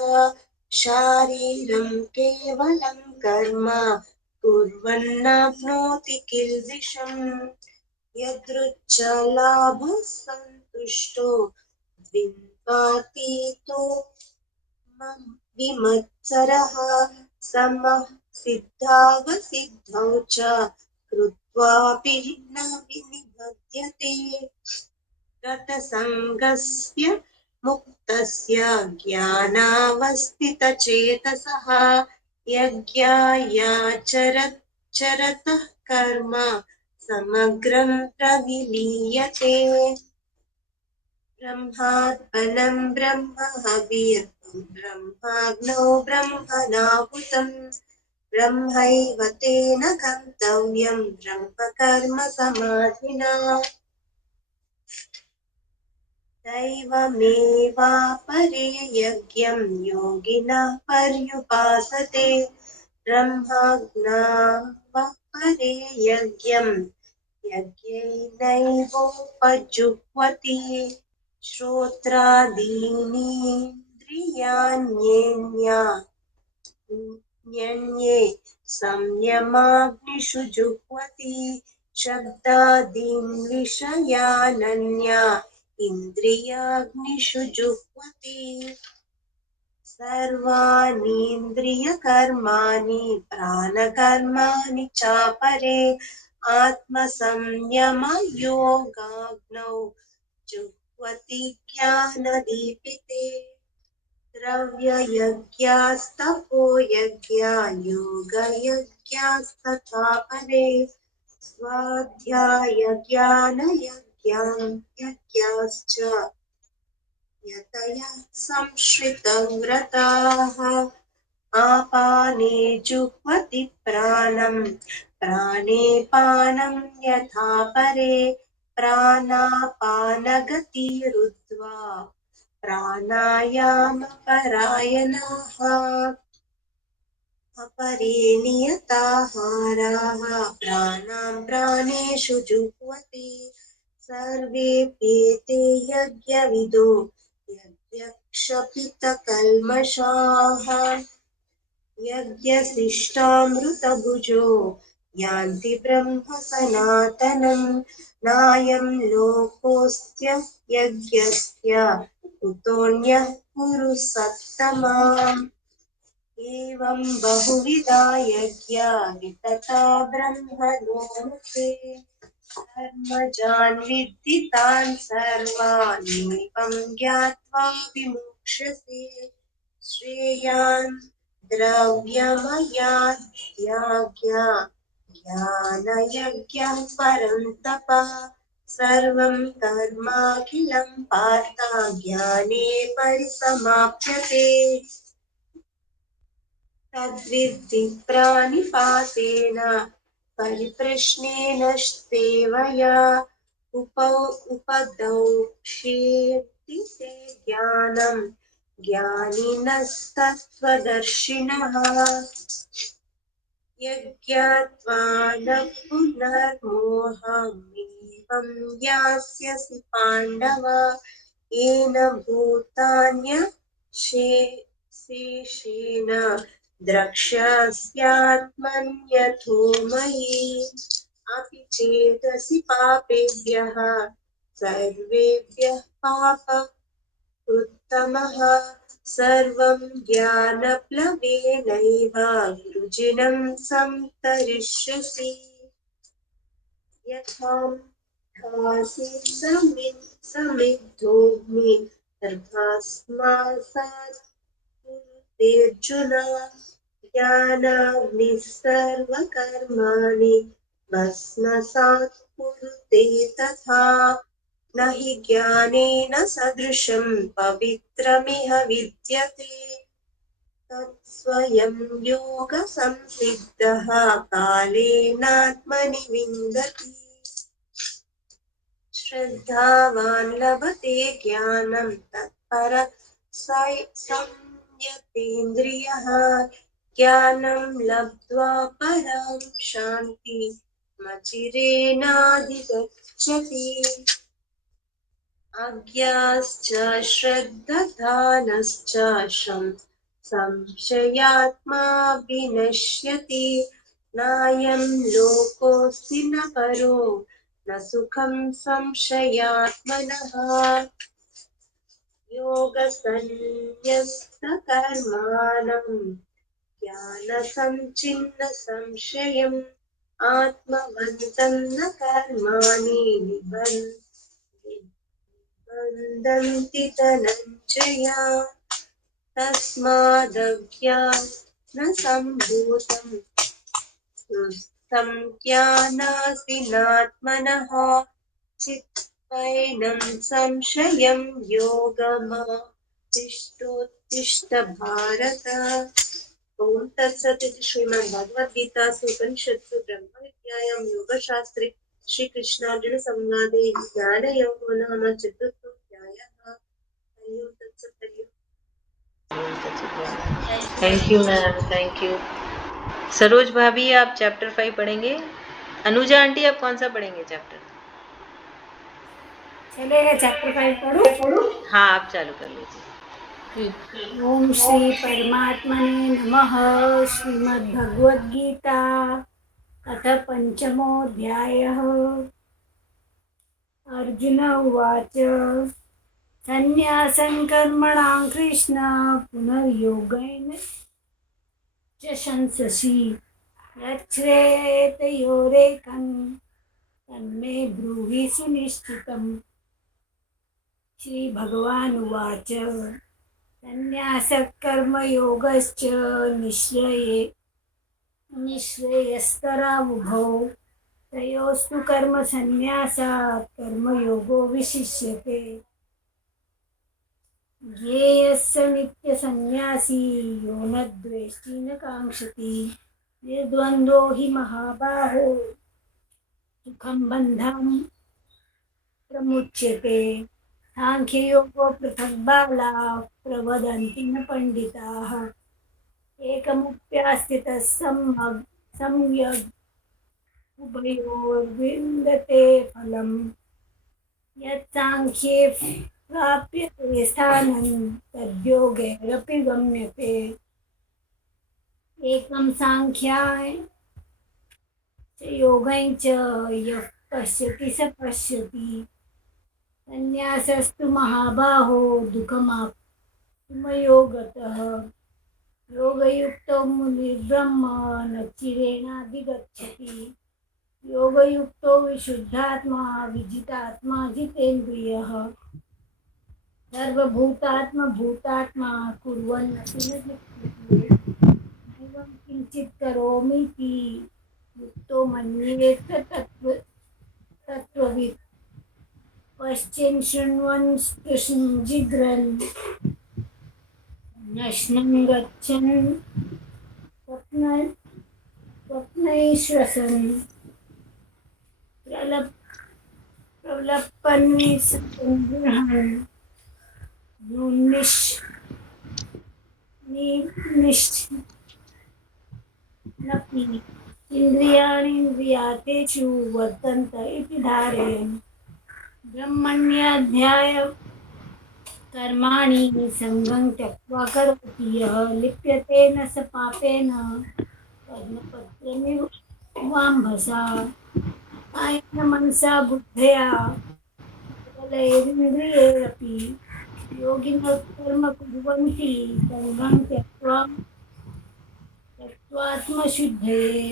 शारीरं केवलं कर्म कुर्वन्नाप्नोति किल्बिषम् यदृच्छलाभसन्तुष्टो द्विन्द्वातीतो विमत्सरः समः सिद्धावसिद्धौ च कृत्वापि न विनिबध्यते गतसङ्गस्य मुक्तस्य ज्ञानावस्थितचेतसः यज्ञायाचरतः कर्म समग्रं प्रविलीयते ब्रह्मार्पणं ब्रह्म हविर्ब्रह्माग्नौ ब्रह्मणाहुतं ब्रह्मैव तेन गन्तव्यं ब्रह्मकर्म समाधिना दैवमेवापरे यज्ञं योगिनः पर्युपासते ब्रह्मज्ञावपरे यज्ञं यज्ञैनैवोपजुह्वति श्रोत्रादीनीन्द्रियाण्यन्ये संयमाग्निषु जुह्वति शब्दादीन् विषयानन्या इन्द्रियाग्निषु जुह्वति सर्वाणीन्द्रियकर्माणि प्राणकर्माणि चापरे आत्मसंयमयोगाग्नौ जुह्वति ज्ञानदीपिते द्रव्ययज्ञास्तपो यज्ञा योगयज्ञास्तथा परे स्वाध्यायज्ञानयज्ञाश्च यतयः संश्रितव्रताः आपाने जुह्वति प्राणं प्राणे पानं यथा परे प्राणापानगतिरुद्ध्वा प्राणायामपरायणाः अपरे नियताहाराः प्राणां प्राणेषु जुह्वति सर्वेऽप्येते यज्ञविदो यज्ञक्षपितकल्मषाः यज्ञशिष्टामृतभुजो यान्ति ब्रह्म सनातनं नायं लोकोऽस्त्य यज्ञस्य कुतोऽन्यः कुरु सत्तमा एवं बहुविधा यज्ञा वितता ब्रह्मणो मुखे कर्मजान् विद्धि तान् सर्वान् एवं ज्ञात्वा विमुक्ष्यसे श्रेयान् द्रव्यमयाज्ञा ज्ञानयज्ञः परं तप सर्वं कर्माखिलं पार्थ ज्ञाने परिसमाप्यते तद्विद्धि प्राणिपातेन परिप्रश्नेन सेवया उपदौक्ष्येति ते ज्ञानं ज्ञानिनस्तत्त्वदर्शिनः यज्ञात्वा न पुनर्मोहमेवं यास्यसि पाण्डव येन भूतान्यशेषेण द्रक्ष्यस्यात्मन्यथो मयि अपि चेदसि पापेभ्यः सर्वेभ्यः पापकृत्तमः सर्वं ज्ञानप्लवेनैव वृजिनं संतरिष्यसि यथा भासि समिद्धोऽग्नि तर्भास्मासात् कुरुतेऽर्जुन ज्ञानाग्निः सर्वकर्माणि भस्मसात् कुरुते तथा न हि ज्ञानेन सदृशं पवित्रमिह विद्यते तत्स्वयं योगसंसिद्धः कालेनात्मनि विन्दति श्रद्धावान् लभते ज्ञानं तत्परः संयतेन्द्रियः ज्ञानं लब्ध्वा परां शान्तिमचिरेणाधिगच्छति अज्ञाश्च श्रद्धानश्च संशयात्मा विनश्यति नायं लोकोऽस्ति न परो न सुखं संशयात्मनः योगसंन्यस्तकर्माणं ज्ञानसञ्चिन्न संशयम् आत्मवन्तं न कर्माणि निबन्धन्ति धनञ्जय तस्मादज्ञानसम्भूतं संज्ञानासीनात्मनः चित्तैनं संशयं योगमातिष्ठोत्तिष्ठ भारत ओम तत्सत् इति श्रीमद्भगवद्गीतासु उपनिषत्सु ब्रह्मविद्यायां योगशास्त्रे श्रीकृष्णार्जुनसंवादे ज्ञानयोगो नाम चतुर्थोऽध्यायः। हरि ओम तत्सत्। हरि ओम। Thank you ma'am, thank you. Saroj भाभी आप चैप्टर 5 पढ़ेंगे। अनुजा आंटी आप कौन सा पढ़ेंगे चैप्टर? चलेगा चैप्टर 5 पढ़ो। हाँ आप चालू कर लीजिए। ओम श्री परमात्मने नमः। श्रीमद्भगवद्गीता अथ पंचमोऽध्यायः। अर्जुन उवाच संन्यासं कर्मणां कृष्ण पुनर्योगेन च शंससि यच्छ्रेतयोरेकं तन्मे ब्रूहि सुनिश्चितम्। श्रीभगवानुवाच संन्यासः कर्मयोगश्च निःश्रेयस्तरावुभौ तयोस्तु कर्मसन्न्यासात् कर्मयोगो विशिष्यते। ज्ञेयः स नित्यसन्न्यासी यो न द्वेष्टि न काङ्क्षति निर्द्वन्द्वो हि महाबाहो सुखं बन्धं प्रमुच्यते। सांख्ययोगो पृथक् बालाः प्रवदन्ति न पण्डिताः एकमुप्यास्थितः सम्यग् उभयोर्विन्दते फलम्। यत् सांख्ये प्राप्यते स्थानं तद्योगैरपि गम्यते। एकं सांख्याय च योगं च यः पश्यति स पश्यति। संन्यासस्तु महाबाहो दुःखमाप्तुमयो गतः। योगयुक्तो मुनिर्ब्रह्म न चिरेणाधिगच्छति। योगयुक्तो विशुद्धात्मा विजितात्मा जितेन्द्रियः। सर्वभूतात्मा कुर्वन्नपि न लिप्यते। एवं किञ्चित् करोमीति युक्तो मन्येत तत्त्ववित्। पश्चिन् शृण्वन् स्पृशन् जिघ्रन् नश्नं गच्छन् स्वप्नैश्वसन् प्रलपन् सङ्गृह्णन् निश्नपि इन्द्रियाणीन्द्रियार्थेषु वर्तन्त इति धारयन्। ब्रह्मण्याध्याय कर्माणि सङ्गं त्यक्त्वा करोति यः लिप्यते न स पापेन पद्मपत्रमिव वाम्भसा। कायेन मनसा बुद्धया सकलैरिन्द्रियैरपि योगिनः कर्म कुर्वन्ति सङ्गं त्यक्त्वात्मशुद्धये।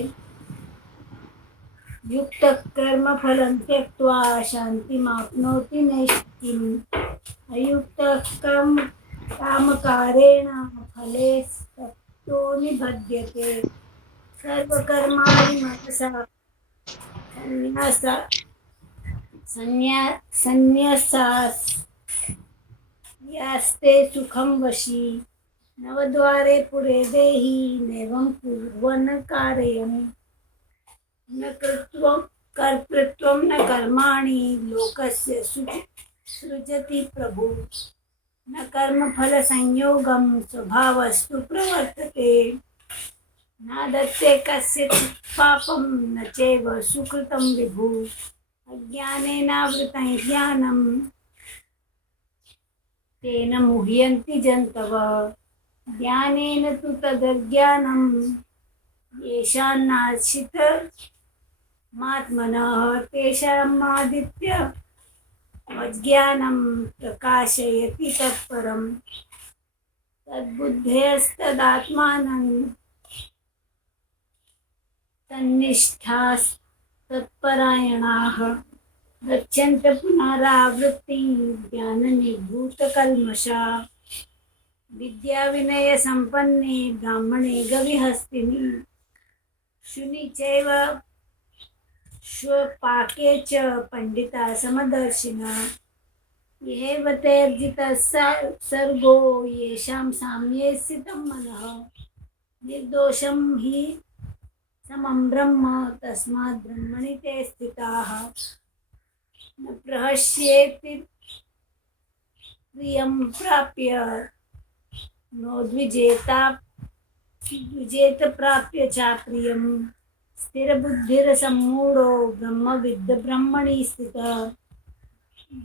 युक्तः कर्मफलं त्यक्त्वा शान्तिमाप्नोति नैष्ठिकीम्। अयुक्तः कामकारेण फले सक्तो निबध्यते। सर्वकर्माणि मनसा संन्यस्यास्ते सुखं वशी। नवद्वारे पुरे देहि नैवं कुर्वन् कारयन्। न कर्तृत्वं न कर्माणि लोकस्य सृजति प्रभु। न कर्मफलसंयोगं स्वभावस्तु प्रवर्तते। न दत्ते कस्यचित् पापं न चैव सुकृतं विभु। अज्ञानेनावृतं ज्ञानं तेन मुह्यन्ति जन्तवः। ज्ञानेन तु तदज्ञानं येषान्नाश्रितमात्मनः तेषामादित्यवज्ज्ञानं प्रकाशयति तत्परं। तद्बुद्धयस्तदात्मानं तन्निष्ठास्तत्परायणाः गच्छन्त पुनरावृत्तिं ज्ञाननिर्धूतकल्मषा। विद्याविनयसम्पन्ने ब्राह्मणे गविहस्तिनि शुनि चैव श्वपाके च पंडिता समदर्शिनः। येव तेऽर्जितः सर्गो येषां साम्ये स्थितं मनः। निर्दोषं हि समं ब्रह्म तस्मात् ब्रह्मणि ते स्थिताः न प्रहस्येति प्रियं प्राप्य नोद्विजेत प्राप्य चाप्रियं स्थिरबुद्धिरसम्मूढो ब्रह्मविद् ब्रह्मणि स्थितः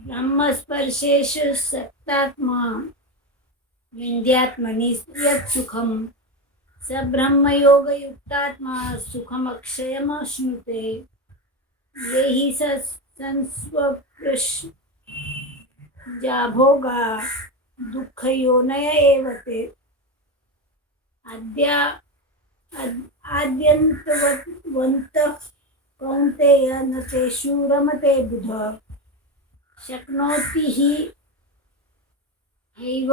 ब्रह्मस्पर्शेषु सक्तात्मा विन्द्यात्मनि यत् सुखं स ब्रह्मयोगयुक्तात्मा सुखमक्षयमश्नुते ये हि संस्वपृष्ठा दुःखयोनय एव ते आद्यन्तवन्तः कौन्तेय न तेषु रमते बुधः शक्नोति हि हैव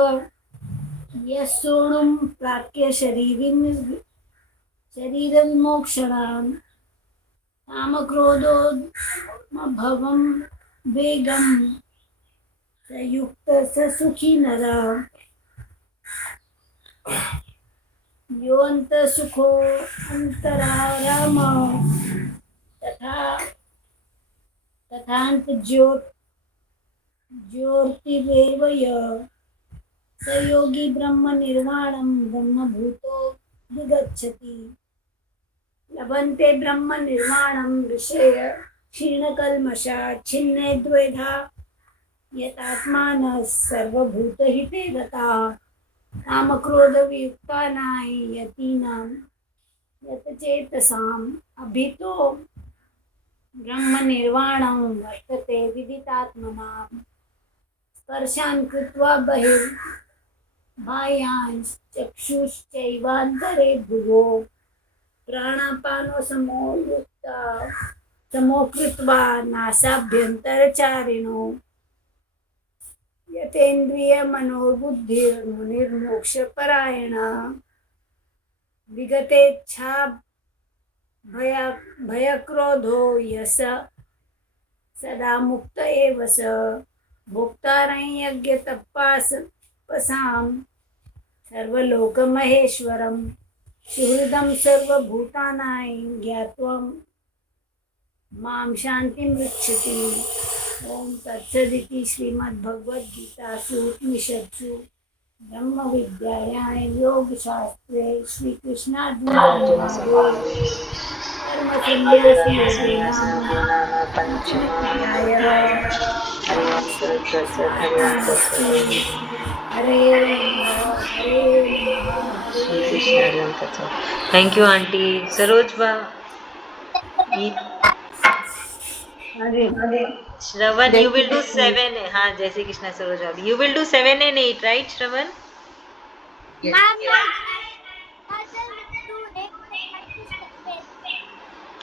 यः सोढुं प्राप्य शरीरविमोक्षणाम् कामक्रोधोद्भवं वेगं स युक्तः स सुखी नरः योऽन्तःसुखो अन्तराराम तथान्तर्ज्योतिरेव यः स योगी ब्रह्मनिर्वाणं ब्रह्मभूतो विगच्छति लभन्ते ब्रह्मनिर्वाणं ऋषय क्षीणकल्मषा छिन्ने द्वैधा यतात्मानः सर्वभूतहिते गताः कामक्रोधवियुक्तानां यतीनां यतचेतसाम् अभितो ब्रह्मनिर्वाणं वर्तते विदितात्मनां स्पर्शान् कृत्वा बहिर्बाह्यांश्चक्षुश्चैवान्तरे भुवो प्राणापानो समो युक्ता समो कृत्वा नासाभ्यन्तरचारिणो यतेन्द्रियमनोबुद्धिर्मुनिर्मोक्षपरायणः विगतेच्छा भयक्रोधो यस सदा मुक्त एव स भोक्तारं यज्ञतपसां सर्वलोकमहेश्वरं सुहृदं सर्वभूतानां ज्ञात्वा मां शान्तिमृच्छति। ओम तत्सदिति श्रीमद्भगवद्गीतासु उपनिषत्सु ब्रह्मविद्यायां योगशास्त्रे श्रीकृष्णार्जुनसंवादे कर्मसन्न्यासयोगो नाम पञ्चमोऽध्यायः। अर्पणमस्तु। हरे नमः हरे नमः श्री कृष्ण अर्जुन कथा। थैंक यू आंटी सरोज बा। श्रवण यू विल डू 7। हाँ जय श्री कृष्ण सरोज बा। You will do 7 and 8 right श्रवण?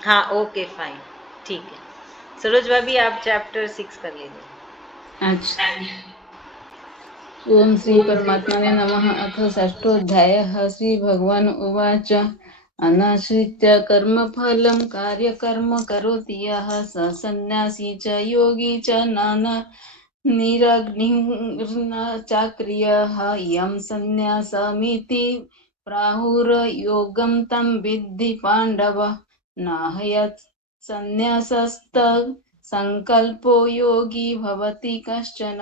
हाँ ओके फाइन ठीक है। सरोज भाभी आप चैप्टर 6 कर लीजिए। अच्छा। ओम श्री परमात्मने नमः। अथ षष्ठोऽध्यायः। श्रीभगवान् उवाच अनाश्रित्य कर्मफलं कार्यकर्म करोति यः स सन्न्यासी च योगी च नाना निरग्निर्चाक्रियः यं सन्न्यासमिति प्राहुर्योगं तं विद्धि पाण्डव नाहयत् सन्न्यासस्त संकल्पो योगी भवति कश्चन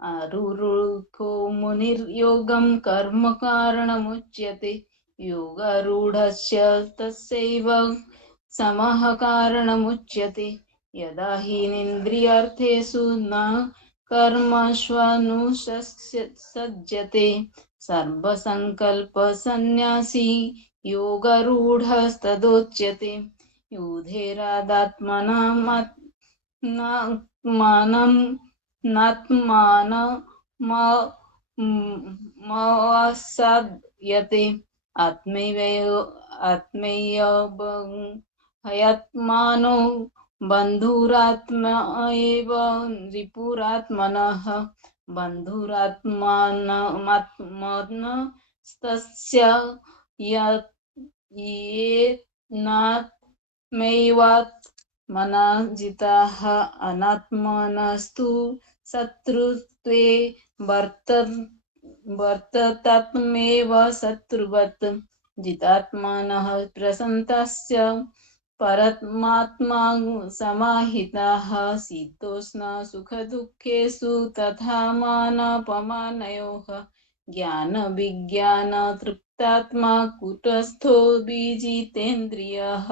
आरुरुखो मुनिर्योगं कर्म कारणमुच्यते योगारूढस्य तस्यैव समः कारणमुच्यते यदा हीनेन्द्रियार्थेषु न कर्मष्वनुसज्जते सर्वसंकल्पसन्न्यासी योगारूढस्तदोच्यते नात्मानमवसाद्यते आत्मैवहयात्मानो बन्धुरात्मा एव रिपुरात्मनः बन्धुरात्मानस्तस्य येनात्मैवात्मना जिताः अनात्मानस्तु शत्रुत्वे वर्ततात्मेव शत्रुवत् जितात्मानः प्रसन्तास्य परमात्मा समाहिताः शीतोष्ण सुखदुःखेषु तथा मानापमानयोः ज्ञान तृप्तात्मा कूटस्थो विजितेन्द्रियः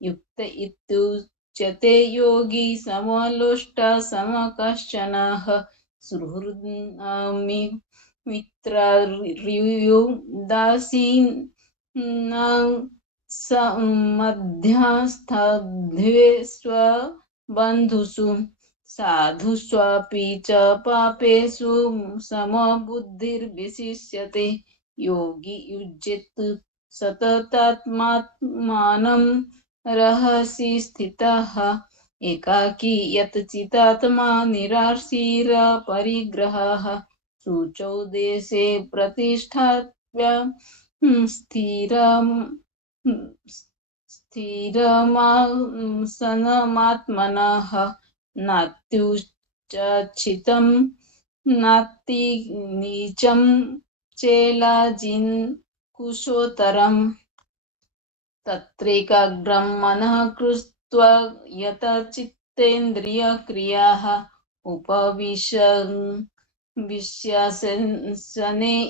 युक्त इत्युच्यते योगी समलोष्ट समकश्चनः सुहृद मित्रदासीन मध्यस्थद्वे स्वबन्धुषु साधुष्वपि च पापेषु समबुद्धिर्विशिष्यते योगी युज्येत सततात्मात्मानं रहसि स्थितः एकाकी यत् चितात्मा निराशीरपरिग्रहः शुचौ देशे प्रतिष्ठाप्य स्थिरमासनमात्मनः नात्युच्चितं नाति नीचं चेलाजिन् कुशोत्तरम् तत्रैकाग्रं मनः कृत्वा यतचित्तेन्द्रियक्रियाः उपविश्यसने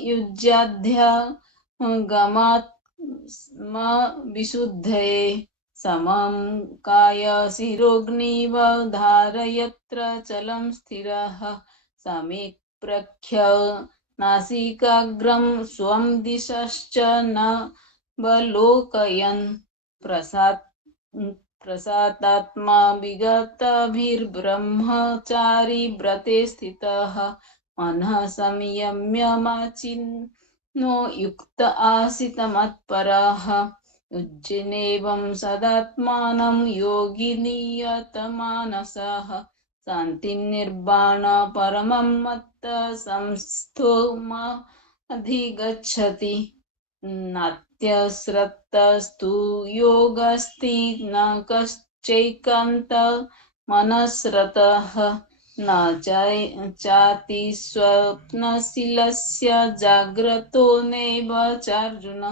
युज्याध्यात्मविशुद्धये समं कायशिरोग्निव धारयत्र चलं स्थिरः सम्यक् प्रख्य नासिकाग्रं स्वं दिशश्च न बलोकयन् प्रसादात्मा विगतभिर्ब्रह्मचारी व्रते स्थितः मनः संयम्यमाचिन्नो युक्त आसीत मत्परः युज्येनेवं सदात्मानं योगी नियतमानसः शान्तिं निर्वाण परमं मत्त संस्थोमधिगच्छति नात्यश्रद्धस्तु योगस्ति न कश्चैकान्त मनस्रतः न चाति स्वप्नशीलस्य जाग्रतो नैव चार्जुन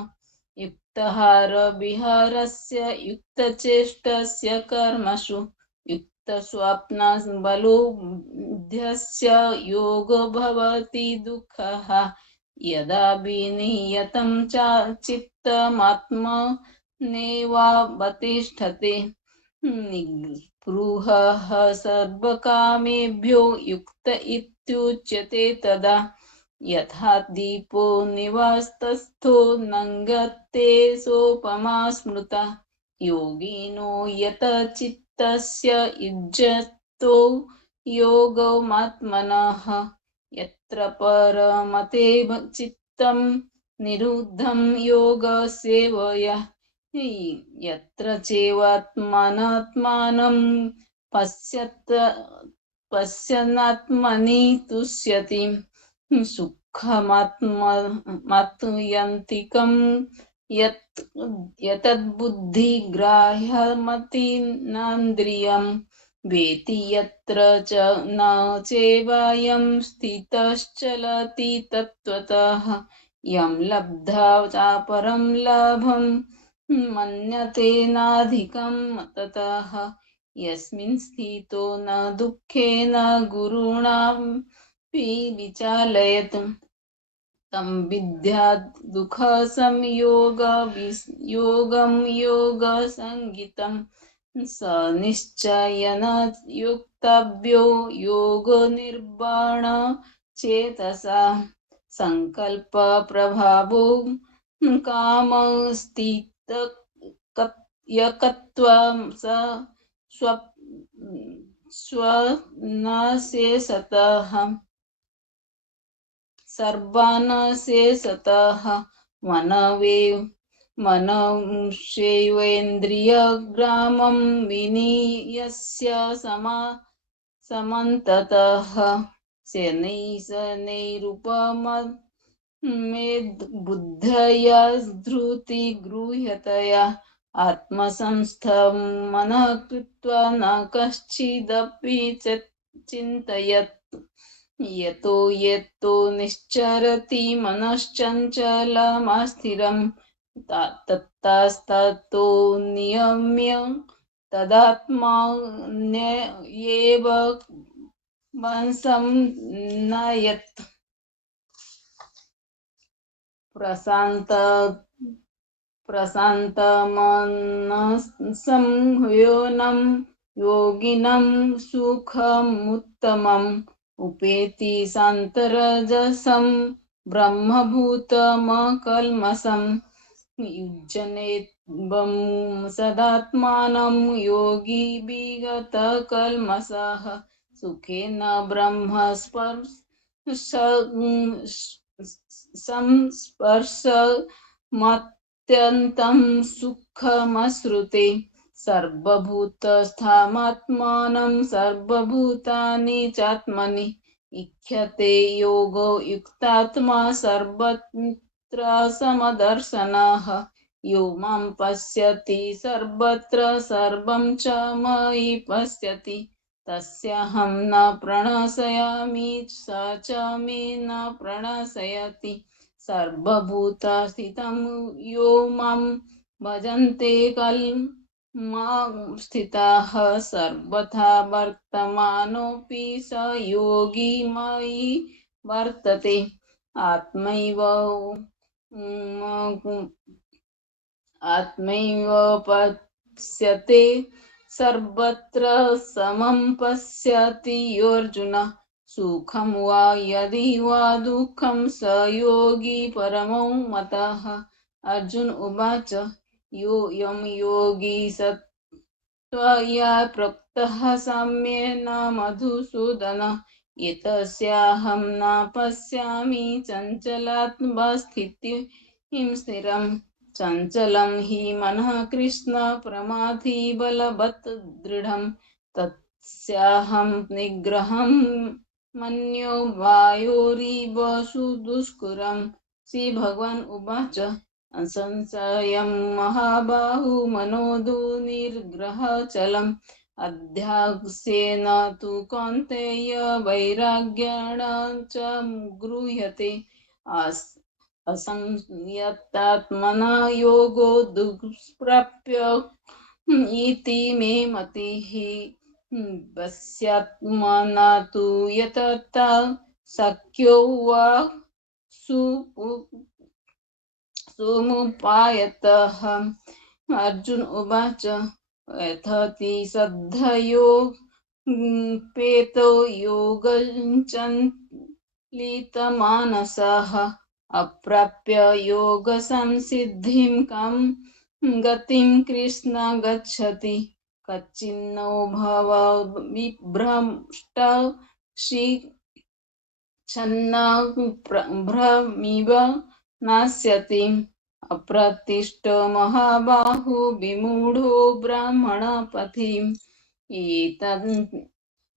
युक्तहारविहारस्य युक्तचेष्टस्य कर्मसु युक्तस्वप्नबलोऽध्यस्य योगो भवति दुःखः यदा विनियतं चित्तमात्मनेवावतिष्ठते निःस्पृहः सर्वकामेभ्यो युक्त इत्युच्यते तदा यथा दीपो निवास्तस्थो नङ्गते सोपमा स्मृता योगिनो यत चित्तस्य युज्यतो योगमात्मनः यत्र परमते चित्तं निरुद्धं योगसेवया यत्र चैवात्मनात्मानं पश्यन्नात्मनि तुष्यति सुखमात्मयन्तिकं यतद्बुद्धिग्राह्यमतीन्द्रियं वेति यत्र च न चैवायं स्थितश्चलति तत्त्वतः यं लब्ध्वा चापरं लाभं मन्यते नाधिकं ततः यस्मिन् स्थितो न दुःखेन गुरुणापि विचालयत् तं विद्यात् दुःखसंयोगं योगसङ्गितं स निश्चयेन युक्तव्यो योगनिर्वाण चेतसा संकल्पप्रभावो कामस्थितयकत्वं स स्वनाशेषतः सर्वानशेषतः मनश्चैवेन्द्रियग्रामं विनियस्य समन्ततः शनैरुपमेद्बुद्धया धृतिगृह्यतया आत्मसंस्थं मनः कृत्वा न कश्चिदपि चिन्तयत् यतो निश्चरति मनश्चञ्चलमस्थिरं तत्तस्ततो नियम्य तदात्मान्येव वंशं नयत् प्रशान्तमनसं ह्योनं योगिनं सुखमुत्तमम् उपेति शान्तरजसं ब्रह्मभूतमकल्मषम् युज्यनेत्वं सदात्मानं योगी विगतकल्मषः सुखेन संस्पर्शमत्यन्तं सुखमश्नुते सर्वभूतस्थमात्मानं सर्वभूतानि चात्मनि इक्ष्यते योगो युक्तात्मा सर्वत्र समदर्शनः यो मां पश्यति सर्वत्र सर्वं च मयि पश्यति तस्याहं न प्रणश्यामि स च मे न प्रणश्यति सर्वभूतस्थितं यो मां भजन्ते स्थिताः सर्वथा वर्तमानोऽपि स योगी मयि वर्तते आत्मैव पश्यते सर्वत्र समं पश्यति योऽर्जुन सुखं वा यदि वा दुःखं स योगी परमो मतः अर्जुन उवाच योऽयं योगी सत्त्वया प्रोक्तः साम्येन मधुसूदन एतस्याहं न पश्यामि चञ्चलात्मस्थितिं स्थिरम् चञ्चलं हि मनः कृष्ण प्रमाथि बलवत् दृढं तस्याहं निग्रहं मन्यो वायोरिव सुदुष्करं श्री भगवान् उवाच असंशयं महाबाहु मनोदुर्निग्रहचलम् अध्यात्सेन तु कौन्तेय वैराग्येण च गृह्यते असंयतात्मना योगो दुष्प्राप्य इति मे मतिः वश्यात्मना तु यतता शक्यो वा सुमुपायतः अर्जुन उवाच यथाति श्रद्धयो पेतो योगञ्चलितमानसः अप्राप्य योगसंसिद्धिं कं गतिं कृष्ण गच्छति कच्चिन्नो भवविभ्रष्ट छन्नभ्रमिव नास्यति अप्रतिष्ठो महाबाहु विमूढो ब्राह्मणपथिम्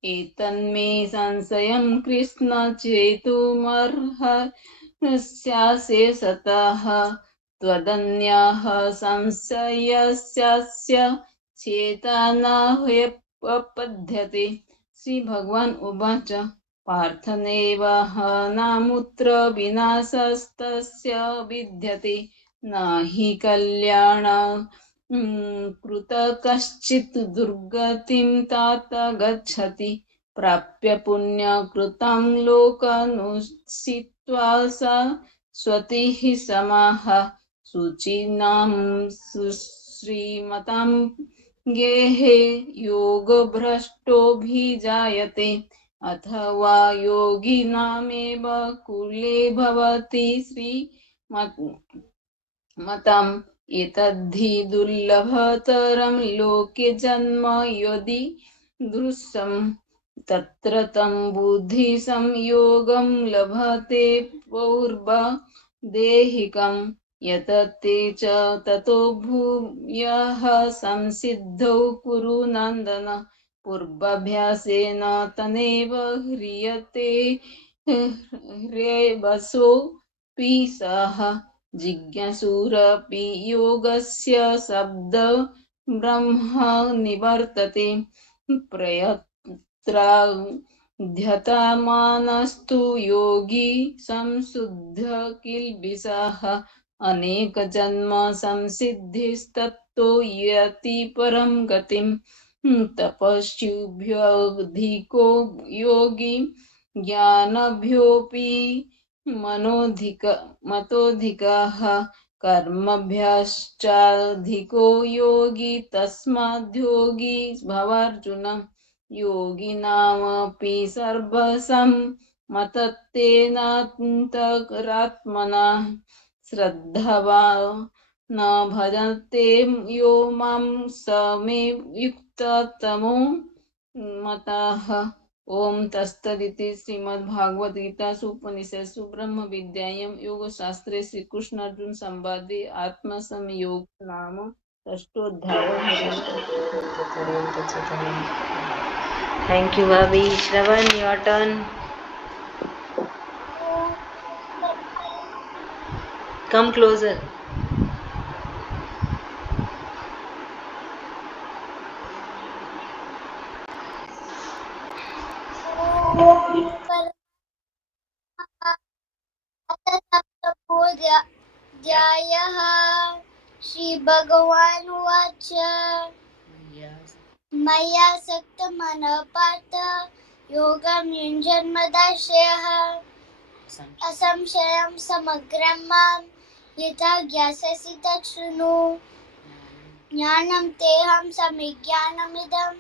एतन्मे संशयं कृष्ण चेतुमर्हस्याशेषतः त्वदन्यः संशयस्यास्य चेता न ह्युपपद्यते श्री भगवान उवाच पार्थनैव नामुत्र विनाशस्तस्य विद्यते न हि कल्याण कृत कश्चित् दुर्गतिं तात गच्छति प्राप्य पुण्यकृतं लोकनुसित्वा सा स्वतिः समाः शुचीनां श्रीमतां गेहे योगभ्रष्टोऽभिजायते अथवा योगिनामेव कुले भवति श्रीमतम् एतद्धि दुर्लभतरं लोके जन्म यदि दृश्यम् तत्र तं बुद्धिसंयोगं लभते पौर्वदेहिकं यतते च ततो भूयः संसिद्धौ कुरु नन्दन पूर्वाभ्यासेन तनेव ह्रियते ह्रेवसोऽपि सः जिज्ञासुरपि योगस्य शब्द ब्रह्म निवर्तते प्रयत्राध्यतमानस्तु योगी संशुद्ध किल्बिषः अनेक जन्म संसिद्धिस्तत्तो यति परम गतिम तपस्युभ्यधिको योगी ज्ञानभ्योऽपि मतोऽधिकः कर्मभ्यश्चाधिको योगी तस्माद्योगी भवार्जुन योगिनामपि सर्वसम्मतत्तेनान्तरात्मना श्रद्धावान् न भजते यो मां स मे युक्ततमो मतः। ओम तत्सदिति श्रीमद्भागवत गीतासु उपनिषत्सु ब्रह्म विद्यायां योगशास्त्रे श्रीकृष्ण अर्जुन संवादे आत्मसंयोग नाम षष्ठोऽध्यायः। थैंक यू भाभी। श्रवण, योर टर्न। Come closer. अतः श्रीभगवान् उवाच मया सक्तमनः पार्थ योगं युञ्जन्मदाश्रयः असंशयं समग्रं मां यथा ज्ञास्यसि तत् शृणु ज्ञानं तेऽहं समिज्ञानमिदं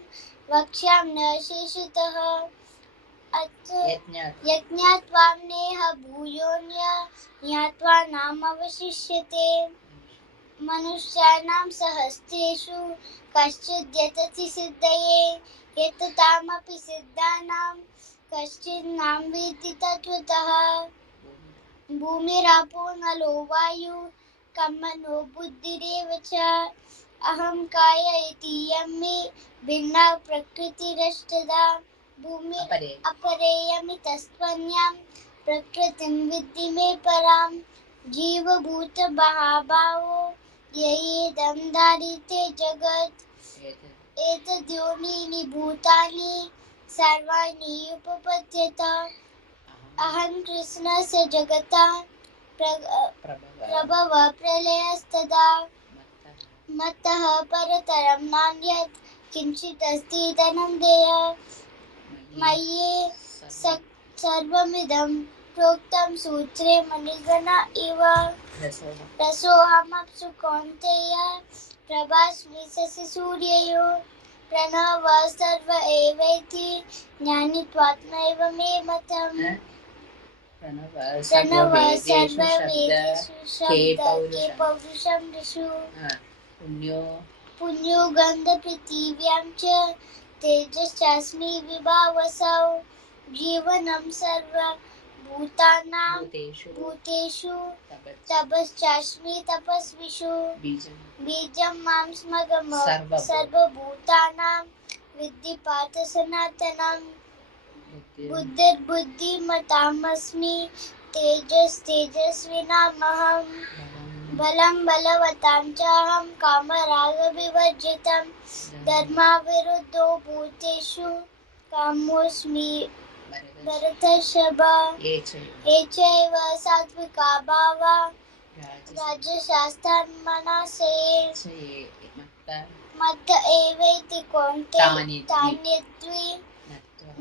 वक्ष्याम्यहं शेषतः यज्ञात्वा नेह भूयोऽन्यः ज्ञात्वा नामवशिष्यते मनुष्याणां सहस्रेषु कश्चिद् यतति सिद्धये यततामपि सिद्धानां कश्चित् नाम वेत्ति तत्त्वतः भूमिरापो नलो वायुः कमनो बुद्धिरेव च अहंकार इति यं मे भिन्ना प्रकृतिरष्टधा भूमि अपरेयमितस्त्वन्यां प्रकृतिं विद्धि मे परां जीवभूत महाभावो येदं धारिते जगत् एतद्योनीनि भूतानि सर्वाणि उपपद्यत अहं कृष्णस्य जगतः प्रभवः प्रलयस्तदा मत्तः परतरं नान्यत् किञ्चित् अस्ति धनञ्जय मयि सर्वमिदं प्रोक्तं सूत्रे मणिगणा इव रसोऽहमप्सु कौन्तेय प्रभास्मि शशिसूर्ययोः प्रणवः सर्व एवेति ज्ञानित्वात्मैव मे मतम् प्रणवः सर्ववेदेषु शब्दके पौरुषं ऋषु पुण्यो गन्धपृथिव्यां च तेजश्चास्मि विभावसौ जीवनं सर्वभूतानां भूतेषु तपश्चास्मि तपस्विषु बीजं मां स्मगमः सर्वभूतानां विद्धि पार्थ सनातनं बुद्धिर्बुद्धिमतामस्मि तेजस्तेजस्विनामहं बलं बलवतां चाहं कामरागविवर्जितं धर्माविरुद्धो भूतेषु कामोऽस्मि भरतर्षभ ये चैव सात्विका भावा राजशास्त्रान्मनसे मत्त एवेति कौन्तेय तान्यद्वि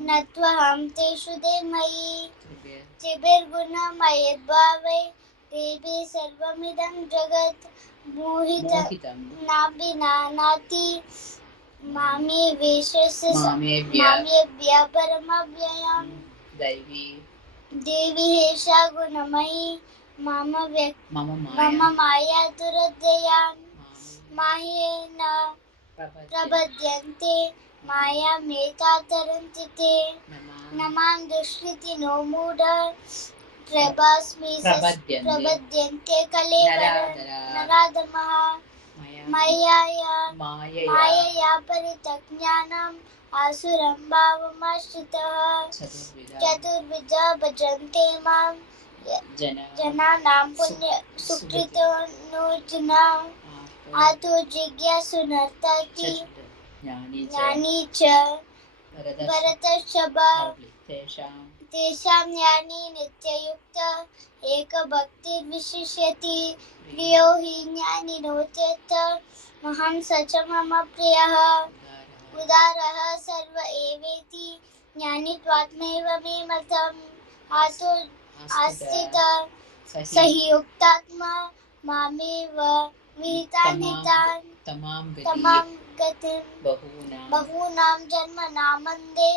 नत्वहं तेषु देमयि त्रिभिर्गुणमयद्भावे देवे सर्वमिदं जगत् मोहितं नाभिनानाति मामे वेशस्य परमव्ययम् देवी हेषा गुणमयी मम माया दुरत्ययान् माह्येन प्रपद्यन्ते मायामेता तरन्ति ते न मां दुष्कृतिनो मूढ प्रपद्यन्ते कलेवरनराधमः मायया परितज्ञानम् आसुरं भावमाश्रितः चतुर्विधा भजन्ते मां जनानां पुण्य सुकृतोऽनुजना आतो जिज्ञासु नर्तति ज्ञानी च भरतर्षभ तेषां ज्ञानी नित्ययुक्त एकभक्तिर्विशिष्यति प्रियो हि ज्ञानिनो चेत् महं स च मम प्रियः उदारः सर्व एवेति ज्ञानित्वात्मैव मे मतम् आस्तित स हि युक्तात्मा मामेव विहितान् तमां गतिं बहूनां जन्मनामन्दे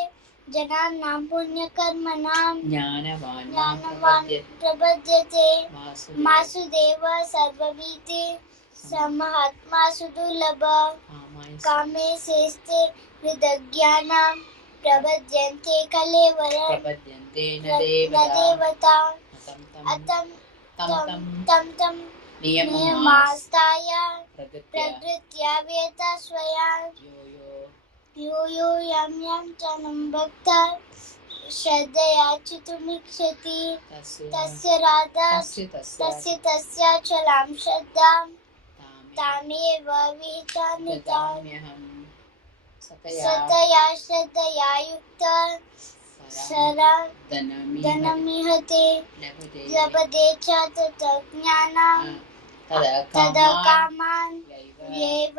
जनानां पुण्यकर्मणां ज्ञानवान् प्रपद्यते वासुदेव सर्वभीति समहात्मा सुदुर्लभ कामे सेस्ते हृदज्ञानां प्रपद्यन्ते कलेवरं न देवता तं नियमास्ताय प्रकृत्या वेता स्वया यो यं च भक्ता श्रद्धया चितुमिच्छति तस्य राधा तस्याचलां श्रद्धां तामेव विहितान्विताम् सतया श्रद्धया युक्तः धनमिहते लभते च तत् ज्ञानं तदा कामान् व्यैव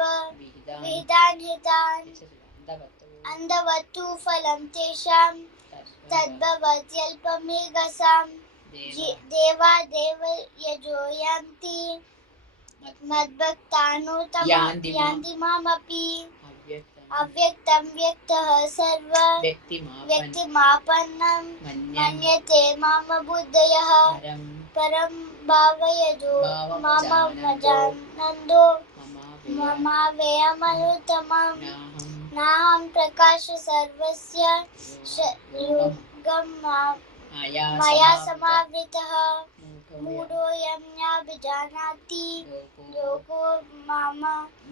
विहितान् हितान् अन्धवत्तु फलं तेषां तद्भवत्यल्पमेधसां देवा देवयजो यान्ति मद्भक्तानुयान्ति मामपि अव्यक्तं व्यक्तः सर्व व्यक्तिमापन्नं मन्यते माम बुद्धयः परं भावयजो मामवजानन्दो ममाव्ययमनुत्तमम् नाहं प्रकाश सर्वस्य योगं मया समावृतः मूढोऽयं नाभिजानाति योगो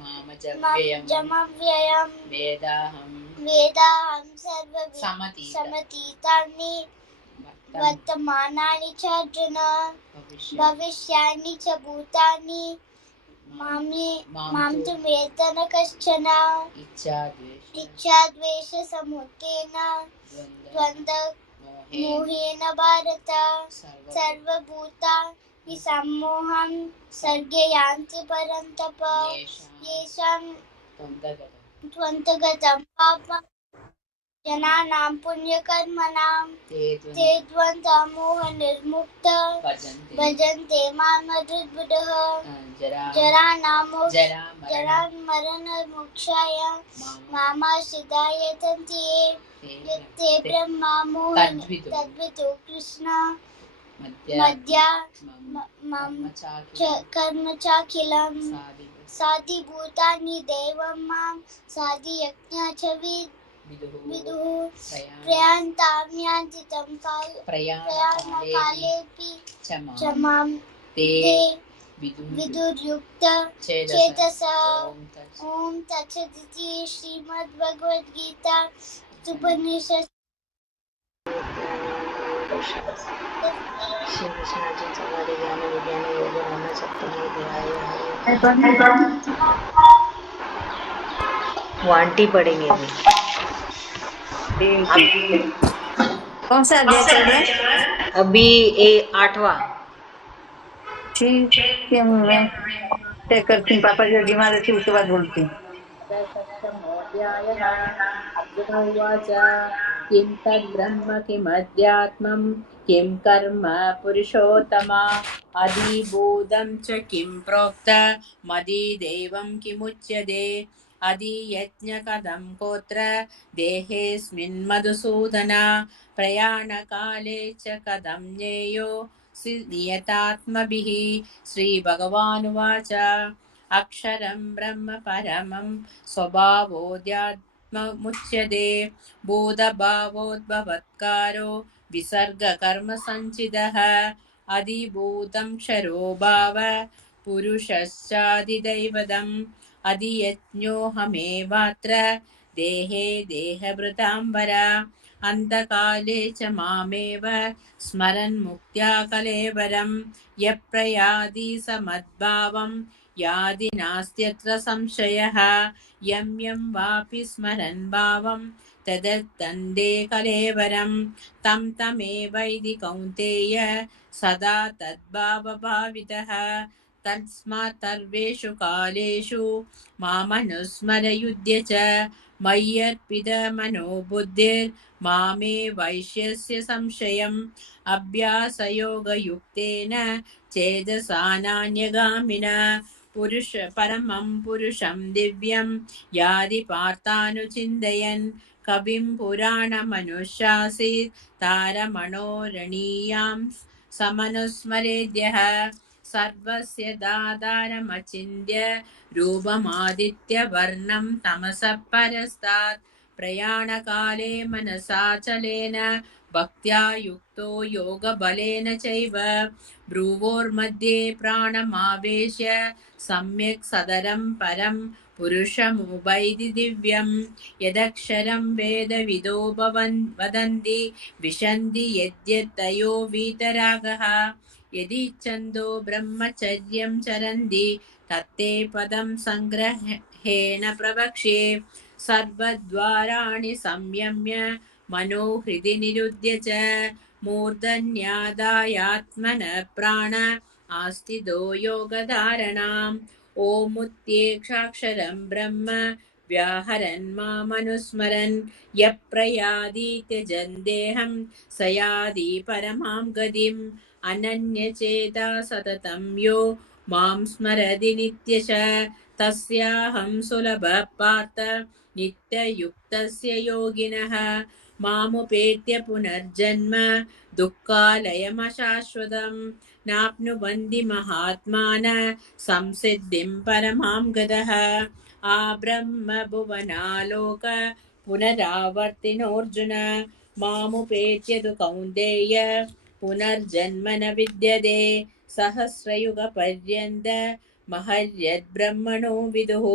मामजमव्ययम् वेदाहं समतीतानि वर्तमानानि च अर्जुन भविष्यानि च भूतानि मां तु वेत्तन कश्चन इच्छाद्वेषसमुत्थेन द्वन्द्वमोहेन भारत सर्वभूतानि सम्मोहं सर्गे यान्ति परन्तप येषां त्वन्तगतं पापं जनानां पुण्यकर्मणां ते द्वन्द्वमोहनिर्मुक्ता भजन्ते मां मधुद्बुधः जरामरणमोक्षाय मामाश्रिता यतन्ति ते ब्रह्मा मोहनं तद्विदो कृष्ण मद्या कर्म चाखिलं साधिभूतानि दैवं मां साधियज्ञ च विदुः प्रयान्तां यान्ति तं प्रयाणकालेऽपि च मां ते विदुर्युक्त चेतसः ॐ तत्सदिति श्रीमद्भगवद्गीता उपनिषत् श्री कृष्ण अर्जुन संवाद ज्ञान विज्ञान योग नाम सप्तमोऽध्याय। वो आंटी पढ़ेंगे अभी। कौन सा अध्याय चल रहा है? अभी 8वां। ठीक है, मैं तय करती हूँ। पापा जी बीमार रहती उसके बाद बोलती हूँ। षष्ठमोऽध्यायः अर्जुन उवाच किं तद्ब्रह्म किमध्यात्मं किं कर्म पुरुषोत्तम अधिभूतं च किं प्रोक्त मदीदेवं किमुच्यते अधियज्ञकथं कोत्र देहेऽस्मिन् मधुसूदन प्रयाणकाले च कथं ज्ञेयो नियतात्मभिः। श्रीभगवानुवाच अक्षरं ब्रह्म परमं स्वभावोऽध्यात्ममुच्यते भूतभावोद्भवत्कारो विसर्गकर्मसञ्चितः अधिभूतं क्षरो भाव पुरुषश्चादिदैवतम् अधियज्ञोऽहमेवात्र देहे देहभृताम्बर अन्तकाले च मामेव स्मरन् मुक्त्या कलेवरं यः प्रयाति समद्भावं यादि नास्त्यत्र संशयः यं यं वापि स्मरन् भावं तदत्तन्दे कलेवरं तं तमेवैदि कौन्तेय सदा तद्भावभावितः तस्मात् सर्वेषु कालेषु मामनुस्मरयुध्य च मय्यर्पितमनो बुद्धिर्मामे वैश्यस्य संशयम् अभ्यासयोगयुक्तेन चेतसा नान्यगामिना परमं पुरुषं दिव्यं यादि पार्थानुचिन्तयन् कविं पुराणमनुशासीत् तारमणोरणीयां समनुस्मरेद्यः सर्वस्य दातारमचिन्त्य रूपमादित्यवर्णं तमसः परस्तात् प्रयाणकाले मनसाचलेन भक्त्या युक्तो योगबलेन चैव भ्रुवोर्मध्ये प्राणमावेश्य सम्यक् सदरं परं पुरुषमुपैति दिव्यं यदक्षरं वेदविदो वदन्ति विशन्ति यद्यतयो वीतरागः यदि छन्दो ब्रह्मचर्यं चरन्ति तत्ते पदं संग्रहेण प्रवक्ष्ये सर्वद्वाराणि संयम्य मनोहृदि निरुध्य च मूर्धन्यादायात्मनः प्राण आस्तिदो योगधारणाम् ओमुत्येक्षाक्षरं ब्रह्म व्याहरन् मामनुस्मरन् यः प्रयादीत्यजन् देहं स याति परमां गतिम् अनन्यचेता सततं यो मां स्मरति नित्यशः तस्याहं सुलभः पार्थ नित्ययुक्तस्य योगिनः मामुपेत्य पुनर्जन्म दुःखालयमशाश्वतं नाप्नुवन्ति महात्मानः संसिद्धिं परमां गतः आब्रह्म भुवनालोक पुनरावर्तिनोऽर्जुन मामुपेत्य तु कौन्तेय पुनर्जन्म न विद्यते सहस्रयुगपर्यन्त महर्यद्ब्रह्मणो विदुः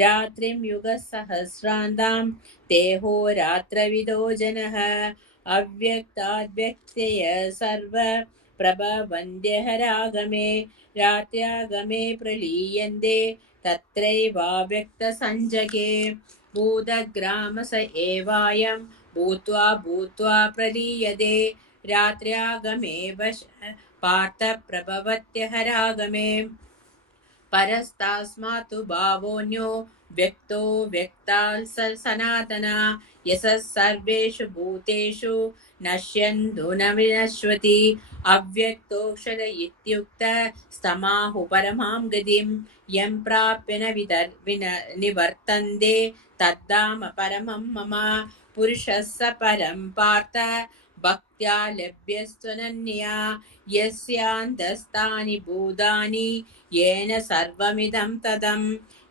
रात्रिं युगसहस्रान्तां तेहो रात्रविदो जनः अव्यक्ताद्व्यक्तय सर्व प्रभवन्त्यहरागमे रात्र्यागमे प्रलीयन्ते तत्रैवाव्यक्तसञ्जके भूतग्राम स एवायं भूत्वा भूत्वा प्रलीयते रात्र्यागमे वश पार्थ प्रभवत्यहरागमे परस्तास्मात् भावोऽन्यो व्यक्तो व्यक्ताल् सनातना यशः सर्वेषु भूतेषु नश्यन्तो न विनश्यति अव्यक्तोऽक्षर इत्युक्त स्तमाहु परमां गतिं यं प्राप्य न निवर्तन्ते तद्धाम परमं मम पुरुषः स परं पार्थ भक्त्या लभ्यस्त्वनन्या यस्यान्तस्तानि भूतानि येन सर्वमिदं तदं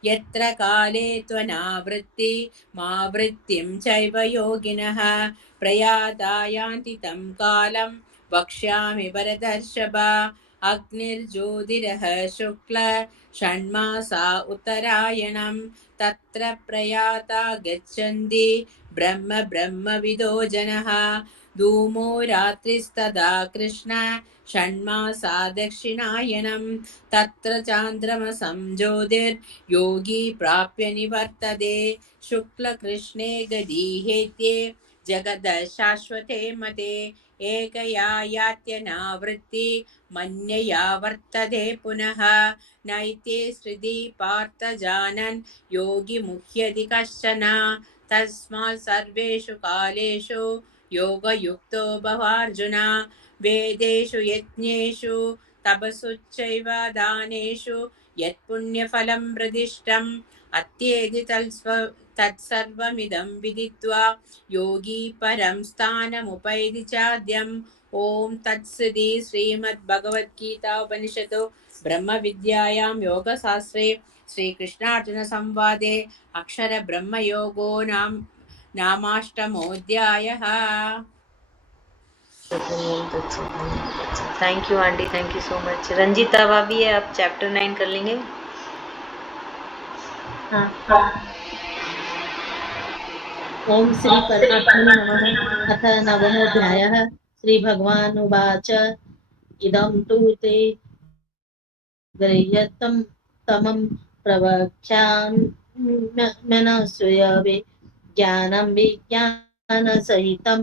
यत्र काले त्वनावृत्ति मावृत्तिं चैव योगिनः प्रयाता यान्ति तं कालं वक्ष्यामि भरतर्षभ अग्निर्ज्योतिरः शुक्ल षण्मासा उत्तरायणं तत्र प्रयाता गच्छन्ति ब्रह्मविदो जनः धूमो रात्रिस्तदा कृष्ण षण्मासा दक्षिणायनं तत्र चान्द्रमसं ज्योतिर्योगी प्राप्य निवर्तते शुक्लकृष्णे गदीहेत्ये जगदः शाश्वते मते एकया यात्यनावृत्ति मन्यया वर्तते पुनः नैते श्रुति पार्थ जानन् योगी मुह्यति कश्चन तस्मात् सर्वेषु कालेषु योगयुक्तो भवार्जुन वेदेषु यज्ञेषु तपसुश्चैव दानेषु यत्पुण्यफलं प्रदिष्टम् अत्येति तत्सर्वमिदं विदित्वा योगी परं स्थानमुपैति चाद्यम् ॐ तत्सदि श्रीमद्भगवद्गीता उपनिषदो ब्रह्मविद्यायां योगशास्त्रे श्रीकृष्णार्जुनसंवादे अक्षरब्रह्मयोगो नामाष्टमोऽध्यायः। Thank you aunty, thank you so much. Ranjita भाभी है, आप चैप्टर 9 कर लेंगे? हाँ। ओम श्री परमात्मने नमः। अथ नवमोऽध्यायः। श्रीभगवानुवाच इदं तु ते गृह्यतं तमं प्रवक्ष्याम्यनसूयवे ज्ञानं विज्ञानसहितं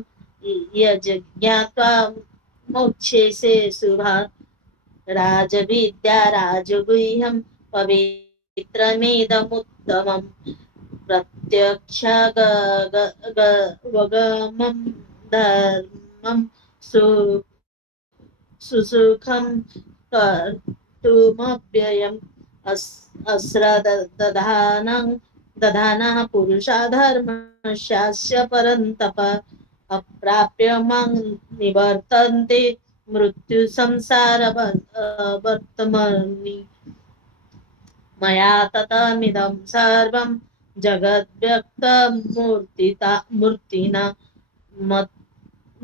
यज्ञात्वा मोक्षेसे शुभात् राजविद्या राजगुह्यं पवित्रमिदमुत्तमम् प्रत्यक्षागमं धर्मं सुसुखं कर्तुमव्ययम् दधानः पुरुषा धर्मस्यास्य परन्तप अप्राप्य मां निवर्तन्ते मृत्यु संसार वर्तमनि मया ततमिदं सर्वं जगद्व्यक्तमूर्तिना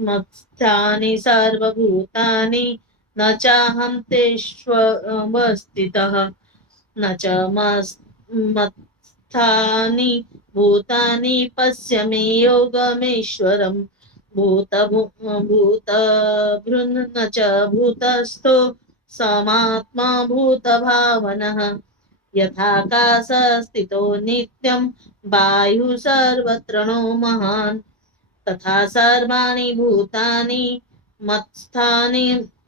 मत्स्थानि सर्वभूतानि न चाहं तेष्वस्थितः न च मत्स्थानि भूतानि पश्य मे योगमेश्वरम् भूतभृन् न च भूतस्थो समात्मा भूतभावनः यथाकाशस्थितो नित्यं वायुः सर्वत्र नो महान् तथा सर्वाणि भूतानि मत्स्थानि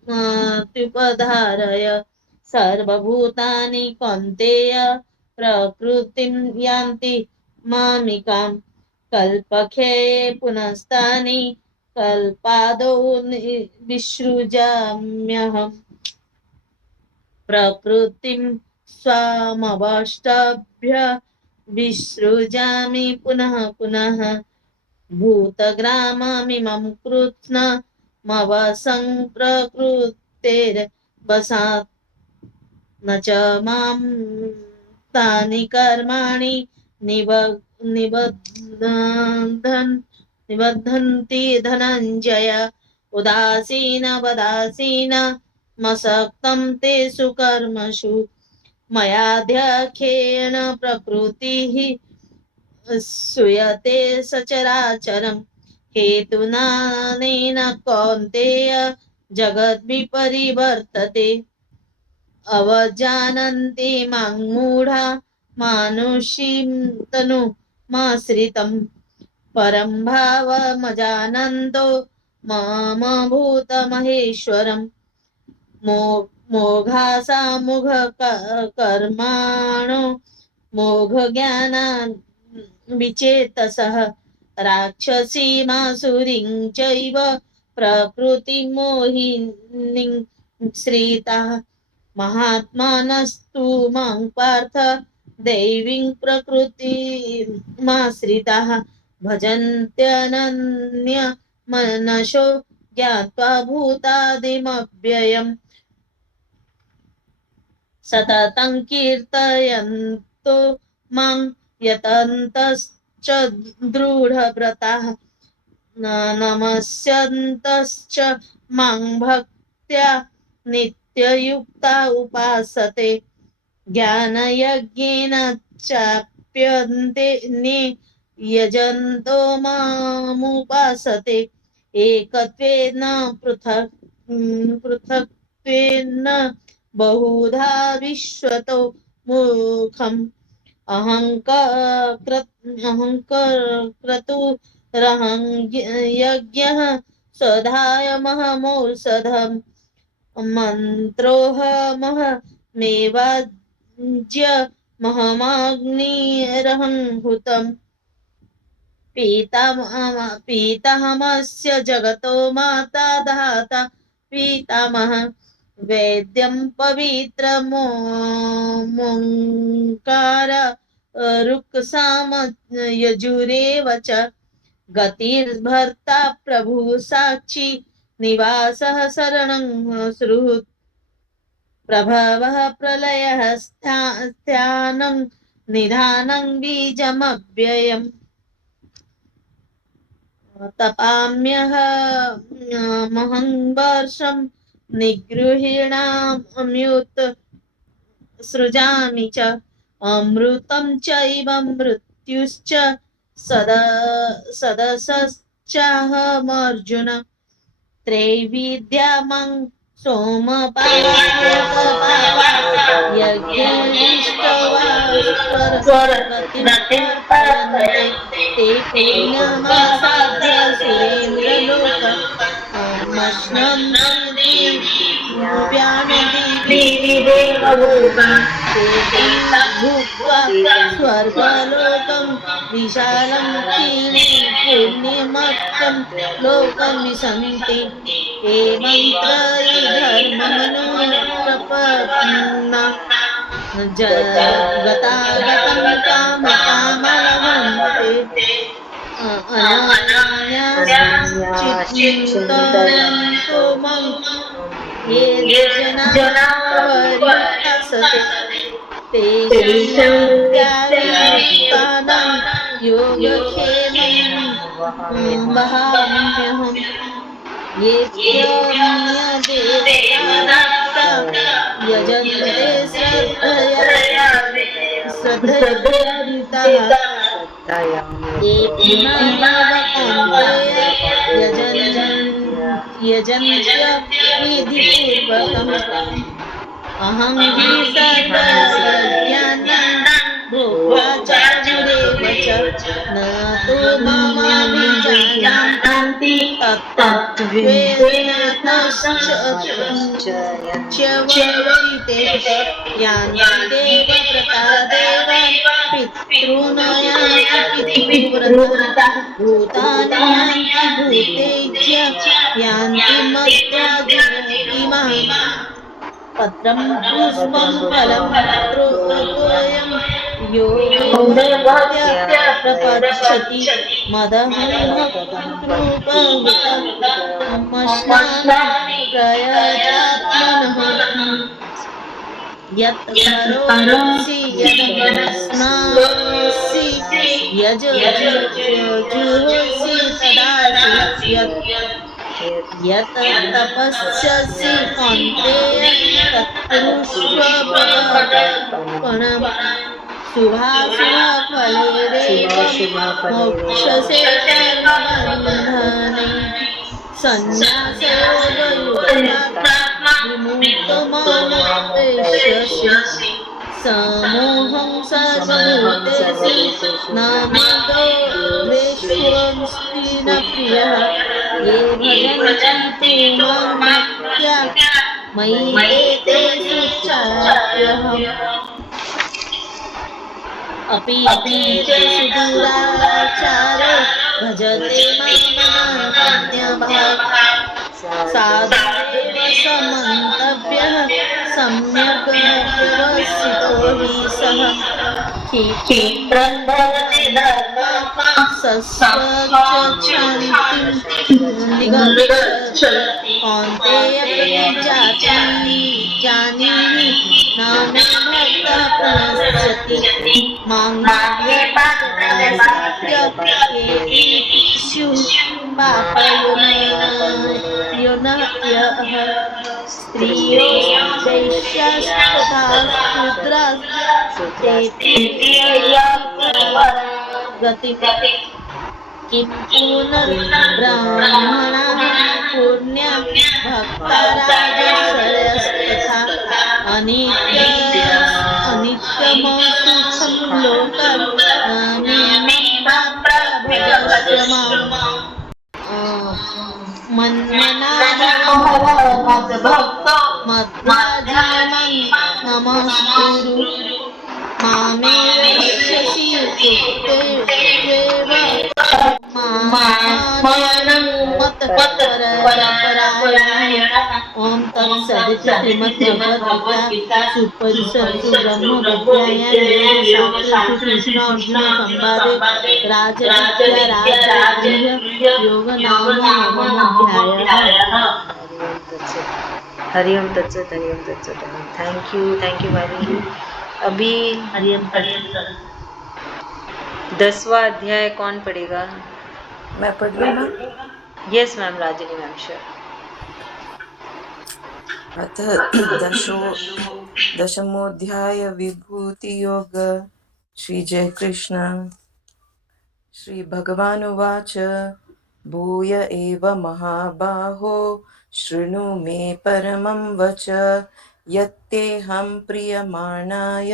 त्युपधारय सर्वभूतानि कौन्तेय प्रकृतिं यान्ति मामिकां कल्पक्षये पुनस्तानि कल्पादौ विसृजाम्यहम् प्रकृतिं स्वामवष्टभ्य विसृजामि पुनः पुनः भूतग्राममिमं कृत्स्नमवसं प्रकृतेर्वशात् न च मां तानि कर्माणि निबध्नन्ति धनञ्जय उदासीन मसक्तं तेषु कर्मसु मयाध्यक्षेण प्रकृतिः सूयते सचराचरं हेतुनानेन कौन्तेय जगद्विपरिवर्तते अवजानन्ति मां मूढा मानुषीं तनुमाश्रितं परं भावमजानन्तो मम भूतमहेश्वरम् मोघासा मोघ कर्माणो मोघज्ञाना विचेतसः राक्षसीमासुरीं चैव प्रकृतिमोहिनीं श्रिताः महात्मानस्तु मां पार्थ दैवीं प्रकृतिमाश्रिताः भजन्त्यनन्यमनसो ज्ञात्वा भूतादिमव्ययम् सततं कीर्तयन्तो मां यतन्तश्च दृढव्रताः नमस्यन्तश्च मां भक्त्या नित्ययुक्ता उपासते ज्ञानयज्ञेन चाप्यन्ते यजन्तो मामुपासते एकत्वेन पृथक्त्वेन बहुधा विश्वतो मुखम् अहङ्कर्तुरहं यज्ञः स्वधायमहमौषधम् मन्त्रोऽहममेवाज्यमहमाग्निरहं हुतम् पीतामहस्य जगतो माता धाता पीतामह वेद्यं पवित्रमोङ्कार रुक्साम यजुरेव च गतिर्भर्ता प्रभु साक्षी निवासः शरणं सुहृत् प्रभवः प्रलयः स्थानं निधानं बीजमव्ययम् तपाम्यहमहं वर्षं निगृहीणाम्युत सृजामि च अमृतं चैव मृत्युश्च सदसश्चाहमर्जुन त्रैविद्या मां सोमपायज्ञनिष्ठवास्परस्परन्ते ते पुण्यमासाद्य सुरेन्द्रलोक मश्नं ते तं भुक्त्वा स्वर्गलोकं विशालं क्षीणं पुण्यमत्यं लोकं विशन्ति एवं त्रयधर्ममनो प्रपन्ना गतागतं कामकामलभन्ते अनन्याश्चिन्तयन्तो मम ये जनाः पर्युपासते तेषां त्यागयुक्तानां योगक्षेमं वहाम्यहम् ये च यजन्ते श्रद्धयान्विताः ये यजन्त्य विधिपूर्वकम् अहं हि सर्वज्ञानं भोक्ता च गुरेव च न तु मामभिजानान्ति तत्त्वज्ञातश्च यान्ति देवव्रता देवान् पितॄन् यान्ति पितृव्रता भूतानि यान्ति भूतेज्य यान्ति मद्याजिनमिमान् पत्रं पुष्पं फलं तोयं यो वेत्य प्रपश्यति मदहं भक्तृपहृतमश्नामि प्रयतात्मनः यत् करोसि यदस्नासि यजुहोसि तदासि यत् तपस्यसि कौन्तेय तत्कुरुष्व परार्पणम् शुभाशुभफलैरेव मोक्षसे कर्मबन्धने सन्न्यासयोगयुक्तात्मा विमुक्तमोक्षयसि समोहं सर्वभूतेषु न मदो द्वेष्योऽस्ति न प्रियः ये भजन्ति मां भक्त्या मयि तेषु चाप्यहम् अपि सुदुराचारो भजते मामन्यभाक् साधुरेव समन्तव्यः सम्यक् व्यवसितो हि सः क्षिप्रं भवति धर्मात्मा सस्वच्छान्तिं निगच्छति कौन्तेय प्रतिजाति जानीहि न मे भक्तः प्रणश्यति मां ये पापयोनिषु पापयोनयः स्त्रियो वैश्यास्तथा शूद्रास्ते गतिं किं पुनर्ब्राह्मणाः पुण्या भक्ता राजश्रेयस्तथा अनित्यमसुखं लोकं नमस्कुरु मामेव युक्तेष्वेव मामानं मतपरायणः ॐ तत्सदिति श्रीमद्भगवद्गीतासु उपनिषत्सु ब्रह्मविद्यायां कृष्ण अर्जुन संवादे राजविद्या योगनाम नवमोऽध्यायः। हरिओम तत्सत हरिओम तत्सत। थैंक यू भाभी। अभी 10वां अध्याय कौन पढ़ेगा? मैं पढ़ लूँ ना? यस मैम, राजनी मैम श्योर। अथ दशमोऽध्याय विभूति योग। श्री जय कृष्ण। श्री भगवान उवाच भूय एव महाबाहो शृणु मे परमं वच यत्तेऽहं प्रीयमाणाय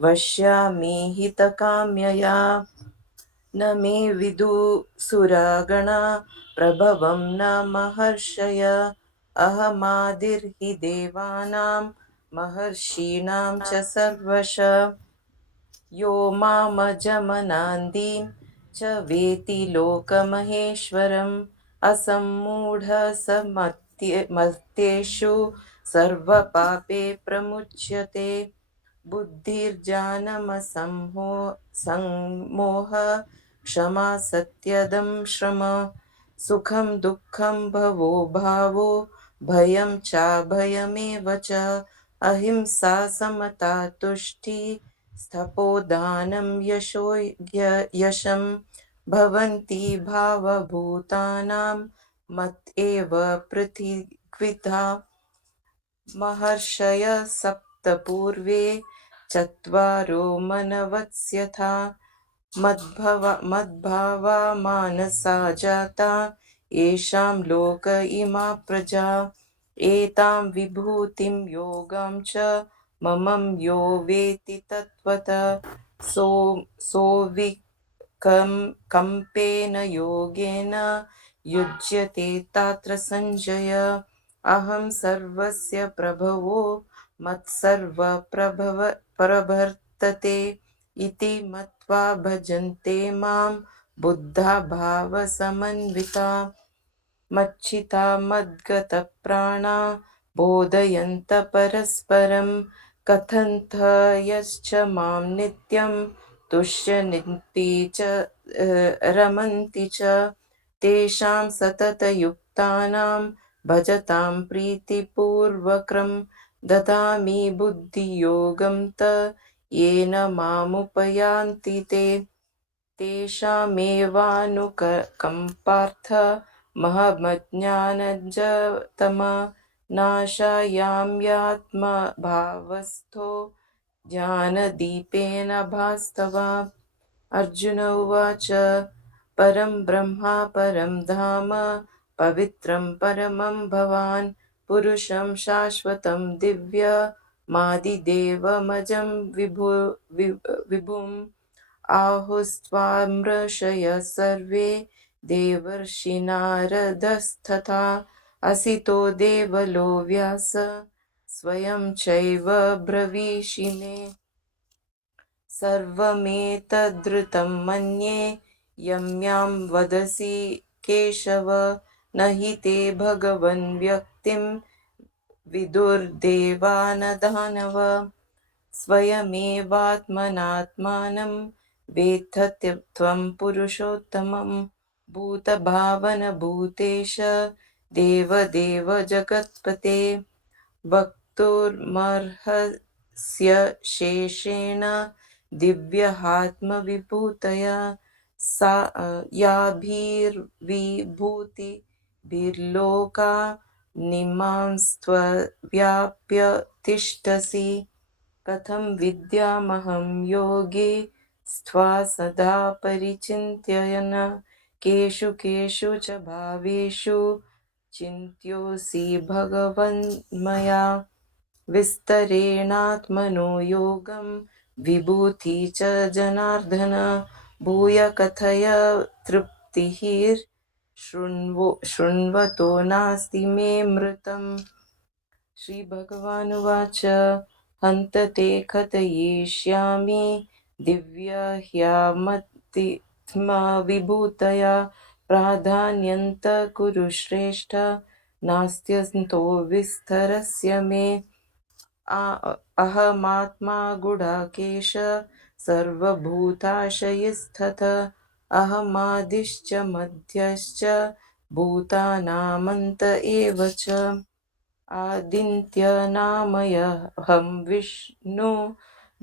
वक्ष्यामि हितकाम्यया। न मे विदुसुरगणा प्रभवं न महर्षय अहमादिर्हि देवानां महर्षीणां च सर्वश यो मामजमनान्दीं च वेति लोकमहेश्वरम् असम्मूढसमत्येषु सर्वपापे प्रमुच्यते बुद्धिर्ज्ञानमसम्मोह क्षमा सत्यदं श्रम सुखं दुःखं भवो भावो भयं चाभयमेव च अहिंसा समता तुष्टि स्थपोदानं यशो यशं भवन्ति भावभूतानां मत एव पृथिवीता महर्षय सप्त पूर्वे चत्वारो मनवत्स्यथा मद्भावा मानसा जाता येषां लोक इमा प्रजा एतां विभूतिं योगां च ममं यो वेति तत्त्वतः सोऽविकम्पेन योगेन युज्यते तत्र सञ्जय अहं सर्वस्य प्रभवो मत्सर्वप्रवर्तते इति मत्वा भजन्ते मां बुद्धा भावसमन्विता मच्चिता मद्गतप्राणा बोधयन्त परस्परं कथन्त यश्च मां नित्यं तुष्यन्ति च रमन्ति च तेषां सततयुक्तानां भजतां प्रीतिपूर्वकं ददामि बुद्धियोगं त येन मामुपयान्ति ते तेषामेवानुकम्पार्थ महमज्ञानजतमनाशायाम्यात्मभावस्थो ज्ञानदीपेन भास्तव अर्जुन उवाच परं ब्रह्म परं धाम पवित्रं परमं भवान् पुरुषं शाश्वतं दिव्यमादिदेवमजं विभुम् आहुस्त्वामृषयः सर्वे देवर्षिनारदस्तथा असितो देवलो व्यास स्वयं चैव ब्रवीषिमे सर्वमेतद्रुतं मन्ये यम्यां वदसि केशव न हि ते भगवन् व्यक्तिं विदुर्देवानदानव स्वयमेवात्मनात्मानं वेत्थ त्वं पुरुषोत्तमं भूतभावनभूतेश देवदेव जगत्पते वक्तुर्मर्हस्य शेषेण दिव्यहात्मविभूतया याभिर्विभूतिभिर्लोका निमांस्त्वव्याप्य तिष्ठसि कथं विद्यामहं योगी स्त्वा सदा परिचिन्त्ययन् केषु केषु च भावेषु चिन्त्योऽसि भगवन्मया विस्तरेणात्मनो योगं विभूति च जनार्दन भूय कथय तृप्तिः शृण्वतो नास्ति मे मृतम् श्री भगवान् उवाच हन्त ते कथयिष्यामि दिव्या ह्यामतिथ्मविभूतया प्राधान्यन्त कुरु श्रेष्ठ नास्त्यन्तो विस्तरस्य मे अहमात्मा गुडाकेश सर्वभूताशयस्तथ अहमादिश्च मध्यश्च भूतानामन्त एव च आदित्यनामयहं विष्णु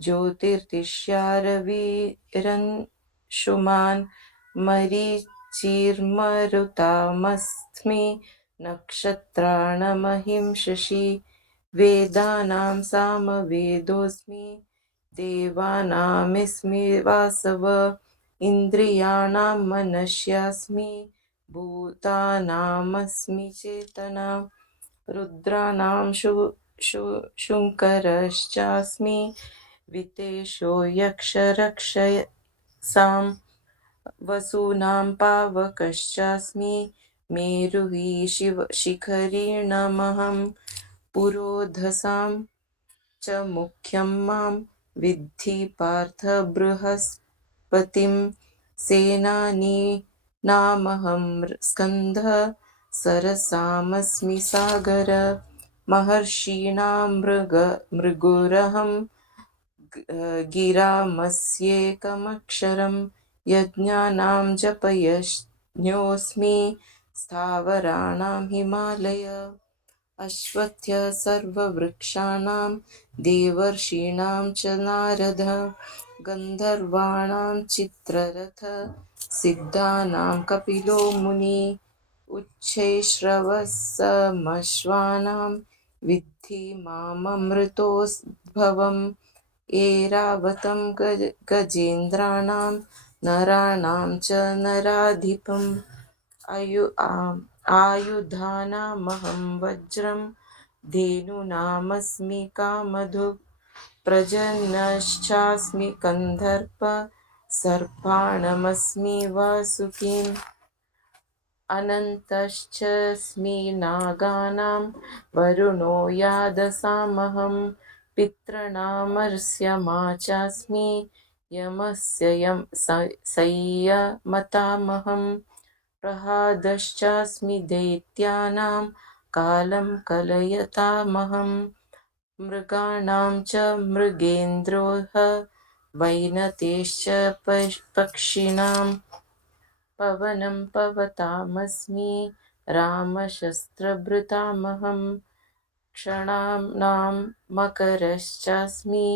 ज्योतिर्दिश्यारविरंशुमान् मरीचिर्मरुतामस्मि नक्षत्राणमहिं शशि वेदानां सामवेदोऽस्मि देवानामस्मि वासव इन्द्रियाणां मनस्यास्मि भूतानामस्मि चेतना रुद्राणां शुंकरश्चास्मि वितेशो यक्षरक्षसां वसूनां पावकश्चास्मि मेरुः शिखरिणमहं पुरोधसां च मुख्यं मां विद्धि पार्थ बृहस्पतिं सेनानीनामहं स्कन्धः सरसामस्मि सागर महर्षीणां मृगुरहं गिरामस्येकमक्षरं यज्ञानां जपयज्ञोऽस्मि स्थावराणां हिमालय अश्वत्थ सर्ववृक्षाणां देवर्षीणां च नारद गन्धर्वाणां चित्ररथ सिद्धानां कपिलो मुनि उच्चैश्रवसमश्वानां विद्धि माममृतोद्भवम् ऐरावतं गजेन्द्राणां नराणां च नराधिपम् आयुधानामहं वज्रं धेनूनामस्मि कामधुक् प्रजनश्चास्मि कन्धर्प सर्पाणमस्मि वासुकीम् अनन्तश्चास्मि नागानां वरुणो यादसामहं पितॄणामर्ष्यमा चास्मि यमस्य संयमतामहं प्रह्लादश्चास्मि दैत्यानां कालं कलयतामहं मृगाणां च मृगेन्द्रोऽह वैनतेश्च पक्षिणां पवनं पवतामस्मि रामशस्त्रभृतामहं क्षणानां मकरश्चास्मि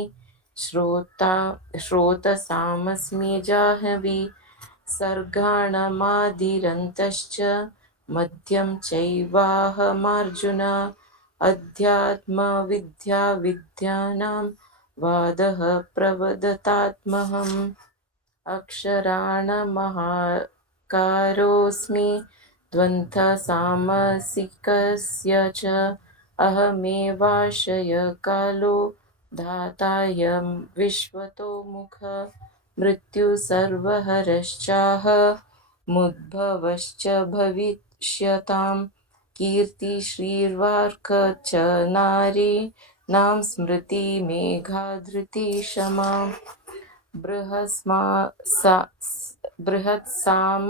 श्रोतसामस्मि जाह्नवी सर्गाणमादिरन्तश्च मध्यं चैवाहमार्जुन अध्यात्मविद्याविद्यानां वादः प्रवदतात्महम् अक्षराणमहाकारोऽस्मि द्वन्द्वसामसिकस्य च अहमेवाशय कालो धातायं विश्वतो मुख मृत्युः सर्वहरश्चाह मुद्भवश्च भविष्यतां कीर्तिश्रीर्वार्क च नारीणां स्मृति मेघाधृति क्षमा बृहत्साम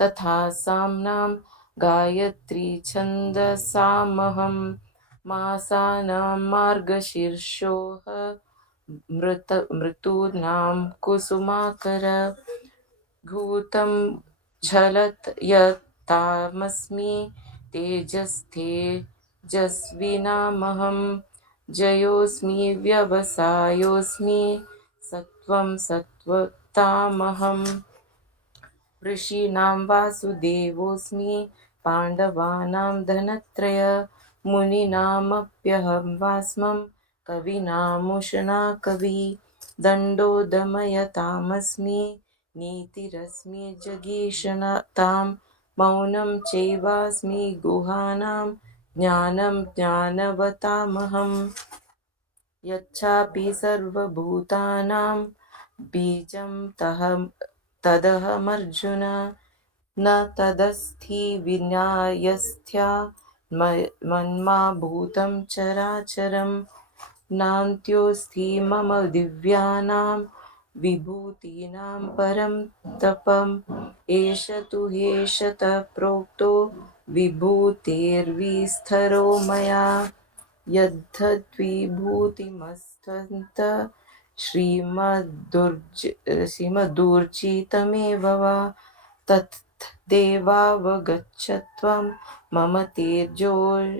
तथा साम्नां गायत्री छन्दसामहं मासानां मार्गशीर्षोः मृतूनां कुसुमाकर घूतं झलत् यत्तामस्मि तेजस्तेजस्विनामहं जयोऽस्मि व्यवसायोऽस्मि सत्वं सत्वतामहं ऋषीणां वासुदेवोऽस्मि पाण्डवानां धनत्रय मुनीनामप्यहं वास्मं कवीनामुषणा कवि दण्डो दमयतामस्मि नीतिरस्मि जगीषणतां मौनं चैवास्मि गुहानां ज्ञानं ज्ञानवतामहं यच्चापि सर्वभूतानां बीजं तदहमर्जुन न तदस्थि विनायस्थ्या मन्मा भूतं चराचरं नान्त्योऽस्ति मम दिव्यानां विभूतीनां परं तपम् एष तु ह्येषतः प्रोक्तो विभूतेर्विस्तरो मया यद्धद्विभूतिमस्त्वन्त श्रीमदूर्जितमेव वा तत्देवावगच्छत्वं मम तेजोषसद्भवम्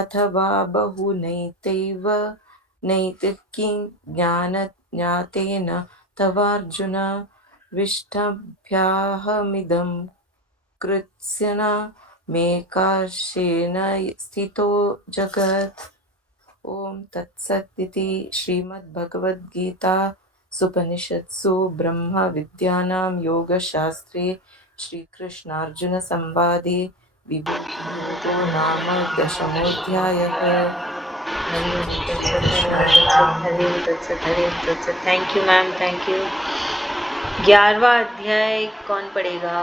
अथवा बहुनैतैव नैतिकीं ज्ञातेन तवार्जुन विष्टभ्याहमिदं कृत्स्न मेकाशेन स्थितो जगत्। ओम तत्सत् इति श्रीमद्भगवद्गीता सुपनिषत्सु ब्रह्म विद्यानां योगशास्त्रे श्रीकृष्णार्जुन संवादे विभूतियोगो नाम दशमोऽध्यायः। हरे तत्सत्। Thank you ma'am, thank you. 11वां अध्याय कौन पढ़ेगा?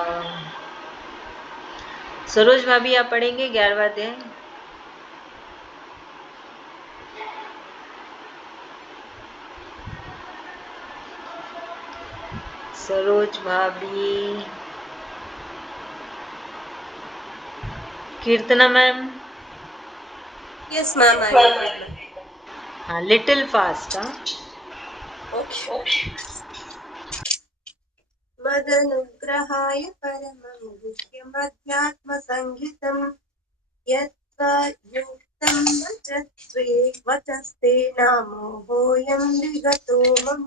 सरोज भाभी आप पढ़ेंगे 11वां अध्याय? सरोज भाभी, Kirtana ma'am? Yes, ma'am, I will read. हाँ, लिटिल फास्ट। हाँ, Okay. मदनुग्रहाय परमं गुह्यमध्यात्मसंहितं यत्त्वयुक्तं वचस्ते नामोऽयं विगतो मम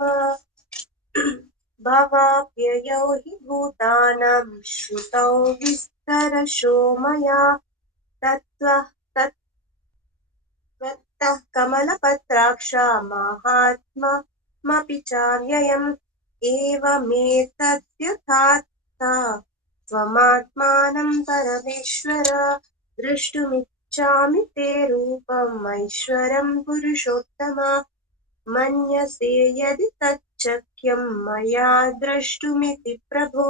भवाप्ययौ हि भूतानां श्रुतौ विस्तरशो मया तत्त्वतः कमलपत्राक्षा माहात्म्यमपि चाव्ययम् एवमेतद्यथार्था त्वमात्मानं परमेश्वर द्रष्टुमिच्छामि ते रूपम् ऐश्वरं पुरुषोत्तम मन्यसे यदि तच्चक्यं मया द्रष्टुमिति प्रभो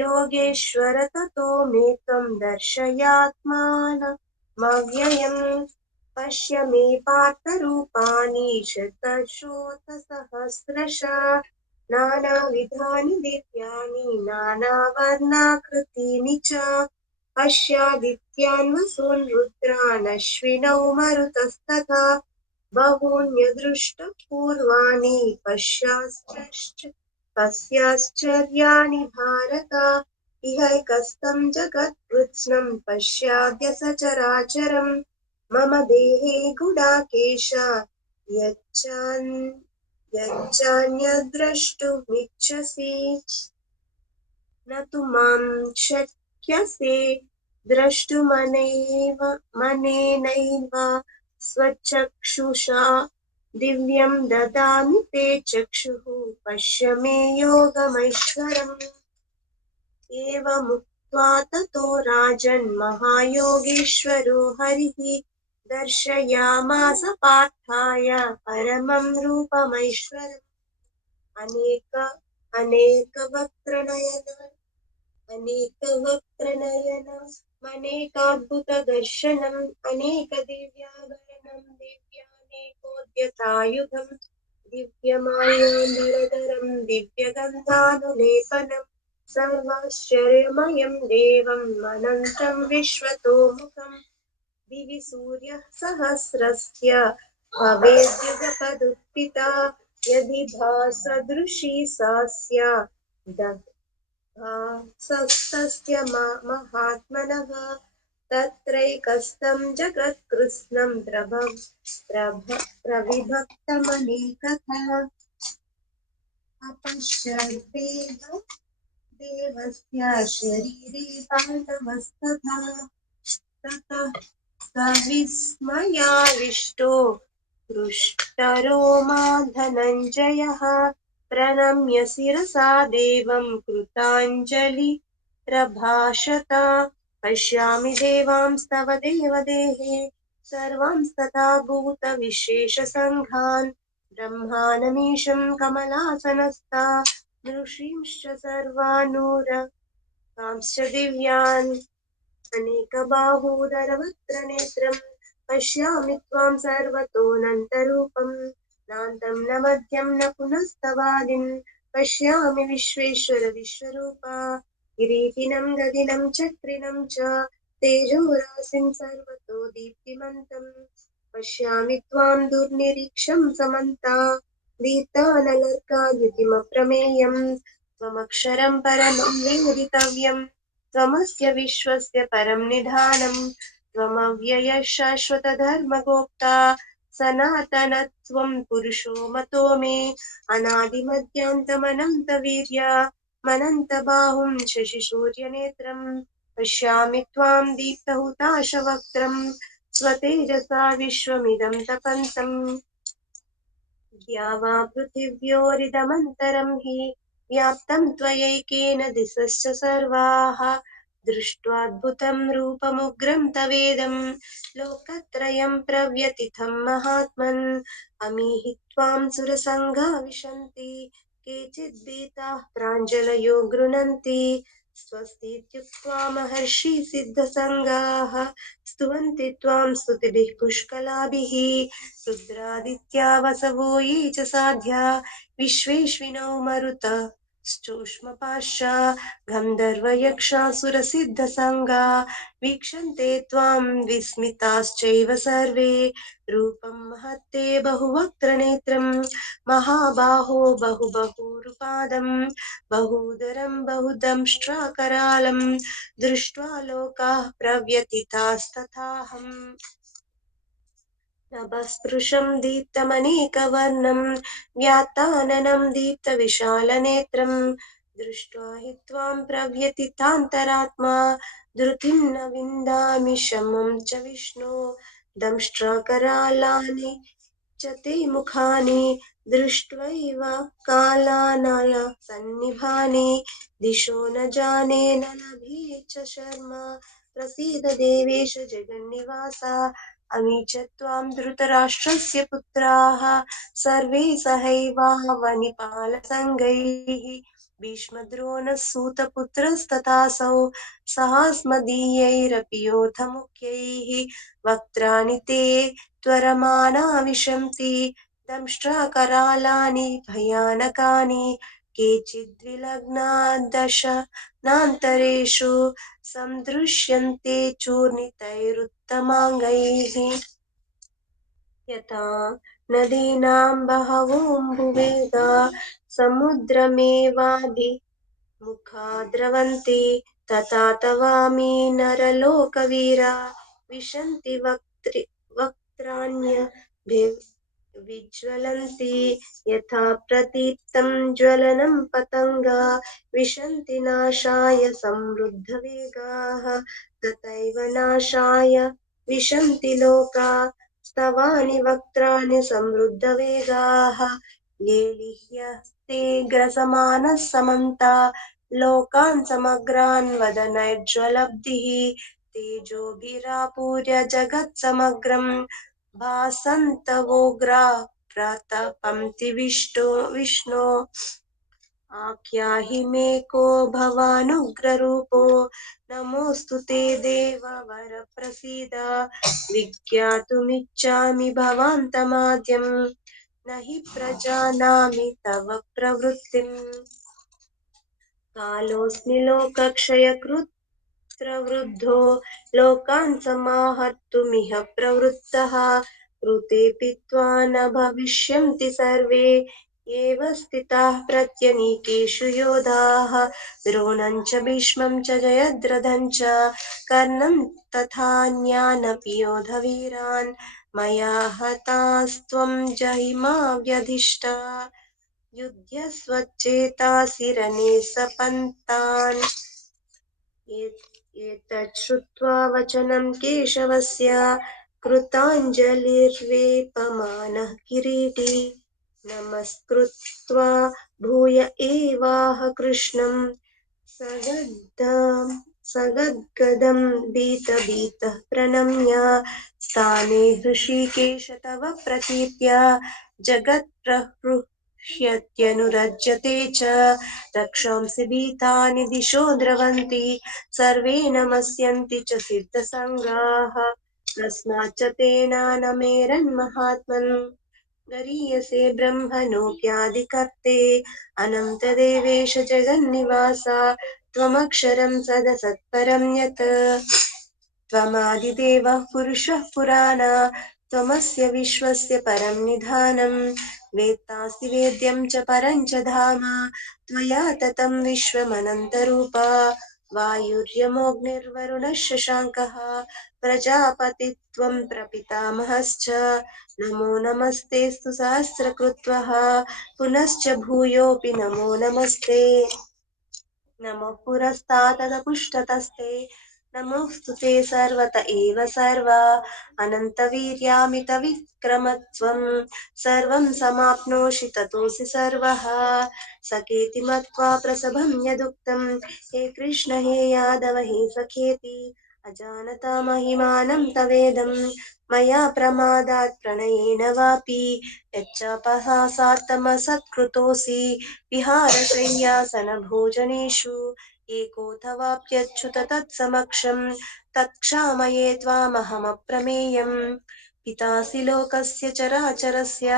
योगेश्वर ततो मे त्वं दर्शयात्मानमव्ययम् पश्य मे पार्थरूपाणि शतशोथसहस्रशः नानाविधानि दिव्यानि नानावर्णाकृतीनि च पश्यादित्यान् वसून् रुद्रान् अश्विनौ मरुतस्तथा बहून्यदृष्टपूर्वाणि पश्याश्चर्याणि भारत इहैकस्थं जगत्कृत्स्नं पश्याद्य सचराचरम् मम देहे गुडाकेश यच्चान्यद्रष्टुमिच्छसि न तु मां शक्यसे द्रष्टुमनेनैव स्वचक्षुषा दिव्यं ददामि ते चक्षुः पश्य मे योगमैश्वरम् एवमुक्त्वा ततो राजन् महायोगेश्वरो हरिः दर्शयामास पार्थाय परमं रूपमैश्वरम् अनेकवक्त्रनयनम् अनेकदिव्याभरणं दिव्यानेकोद्यतायुधं दिव्यमाल्याम्बरधरं दिव्यगन्धानुलेपनं सर्वाश्चर्यमयं देवम् अनन्तं विश्वतोमुखम् दिवि सूर्यः सहस्रस्य भवेद्युगपदुत्थिता यदि भासदृशी सा स्यात् भासस्तस्य महात्मनः तत्रैकस्थं जगत्कृत्स्नं प्रविभक्तमनेकथा अपश्यद्देवस्य शरीरे पाण्डवस्तथा ततः सविस्मयाविष्टो हृष्टरोमा धनञ्जयः प्रणम्य शिरसा देवं कृताञ्जलिरभाषत पश्यामि देवांस्तव देवदेहे सर्वांस्तथा भूतविशेषसङ्घान् ब्रह्मानमीशं कमलासनस्था ऋषींश्च सर्वानुरगांश्च दिव्यान् अनेकबाहूदरवक्त्रनेत्रं पश्यामि त्वां सर्वतोऽनन्तरूपं नान्तं न मध्यं न पुनस्तवादिं पश्यामि विश्वेश्वर विश्वरूपा किरीटिनं गदिनं चक्रिणं च तेजोराशिं सर्वतो दीप्तिमन्तं पश्यामि त्वां दुर्निरीक्षं समन्ता दीप्तानलर्काद्युतिमप्रमेयं त्वमक्षरं परमं वेदितव्यम् त्वमस्य विश्वस्य परं निधानं त्वमव्ययः शाश्वतधर्मगोप्ता सनातनत्वं पुरुषो मतो मे अनादिमध्यान्तमनन्तवीर्यमनन्तबाहुं शशिसूर्यनेत्रं पश्यामि त्वां दीप्तहुताशवक्त्रं स्वतेजसा विश्वमिदं तपन्तम् द्यावा पृथिव्योरिदमन्तरं हि व्याप्तं त्वयैकेन दिशश्च सर्वाः दृष्ट्वाद्भुतं रूपमुग्रं तवेदं लोकत्रयं प्रव्यथितं महात्मन् अमीहि त्वां सुरसङ्घा विशन्ति केचिद्भीताः प्राञ्जलयो गृह्णन्ति स्वस्तीत्युक्त्वा महर्षि सिद्धसङ्गाः स्तुवन्ति त्वां स्तुतिभिः पुष्कलाभिः रुद्रादित्या वसवो ये च साध्या विश्वेश्विनौ मरुत श्चोष्मपाशा गन्धर्वयक्षासुरसिद्धसङ्गा वीक्षन्ते त्वां विस्मिताश्चैव सर्वे रूपं महत्ते बहुवक्त्रनेत्रं महाबाहो बहुरूपादं बहूदरं बहुदंष्ट्राकरालं दृष्ट्वा लोकाः प्रव्यथितास्तथाहम् नभस्पृशं दीप्तमनेकवर्णं व्यात्ताननं दीप्तविशालनेत्रं दृष्ट्वा हि त्वां प्रव्यथितान्तरात्मा धृतिं न विन्दामि शमं च विष्णो दंष्ट्राकरालानि च ते मुखानि दृष्ट्वैव कालानाय सन्निभानि दिशो न जाने न लभे च शर्मा प्रसीद देवेश जगन्निवास अमी च त्वां धृतराष्ट्रस्य पुत्राः सर्वे सहैवावनिपालसङ्गैः भीष्मद्रोणसूतपुत्रस्तथासौ सहास्मदीयैरपि योथ मुख्यैः वक्त्राणि ते त्वरमाना विशन्ति दंष्ट्राकरालानि भयानकानि केचिद्विलग्ना दशनान्तरेषु सन्दृश्यन्ते चूर्णितैरुत्तमाङ्गैः यथा नदीनां बहवोऽम्बुवेगा समुद्रमेवाभिमुखा द्रवन्ति तथा तवामि नरलोकवीरा विशन्ति वक्त्राण्यभिविज्वलन्ति यथा प्रदीप्तं ज्वलनं पतङ्गा विशन्ति नाशाय समृद्धवेगाः तथैव नाशाय विशन्ति लोका स्तवानि वक्त्राणि समृद्धवेगाः लेलिह्यस्ते ग्रसमानः समन्ता लोकान् समग्रान् वदनैर्ज्वलब्धिः तेजोभिरापूर्य जगत्समग्रं भासन्तवोग्रा प्रतपन्ति विष्णो आख्याहि मे को भवानुग्ररूपो नमोऽस्तु ते देववर प्रसीद विज्ञातुमिच्छामि भवान्तमाद्यं न हि प्रजानामि तव प्रवृत्तिम् कालोऽस्मि लोकक्षयकृत् प्रवृद्धो लोकान् समाहर्तुमिह प्रवृत्तः ऋतेऽपि त्वा न भविष्यन्ति सर्वे एव स्थिताः प्रत्यनीकेषु योधाः द्रोणं च भीष्मं च जयद्रथं च कर्णं तथान्यानपि योधवीरान् मया हतास्त्वं जहिमा व्यधिष्ठा युध्यस्वचेतासि रणे सपन्तान् एतत् श्रुत्वा वचनं केशवस्य कृताञ्जलिर्वेपमानः किरीटी नमस्कृत्वा भूय एवाह कृष्णं सगद्गदं भीतः प्रणम्य स्थाने हृषीकेश तव प्रकीर्त्या जगत्प्रहृष्यत्यनुरज्यते च रक्षांसि भीतानि दिशो द्रवन्ति सर्वे नमस्यन्ति च सिद्धसङ्गाः तस्माच्च तेन नमेरन्महात्मन् गरीयसे ब्रह्मणोऽप्यादिकर्ते अनन्तदेवेश जगन्निवास त्वमक्षरं सदसत्परं यत् त्वमादिदेवः पुरुषः पुराण त्वमस्य विश्वस्य परं निधानं वेत्तासि वेद्यं च परं च धाम त्वया ततं विश्वमनन्तरूप वायुर्यमोऽग्निर्वरुणः शशाङ्कः प्रजापतित्वं प्रपितामहश्च नमो नमस्तेऽस्तु सहस्रकृत्वः पुनश्च भूयोऽपि नमो नमस्ते नमः पुरस्तादपृष्ठतस्ते नमोऽस्तु ते सर्वत एव सर्व अनन्तवीर्यामितविक्रमत्वं सर्वं समाप्नोषि ततोऽसि सर्वः सखेति मत्वा प्रसभं यदुक्तं हे कृष्ण हे यादव हे सखेति अजानता महिमानं तवेदं मया प्रमादात् प्रणयेन वापि यच्चापहासात्तमसत्कृतोऽसि विहारशय्यासनभोजनेषु एकोऽथवाप्यच्युत तत्समक्षं तत्क्षामये त्वामहमप्रमेयम् पितासि लोकस्य चराचरस्य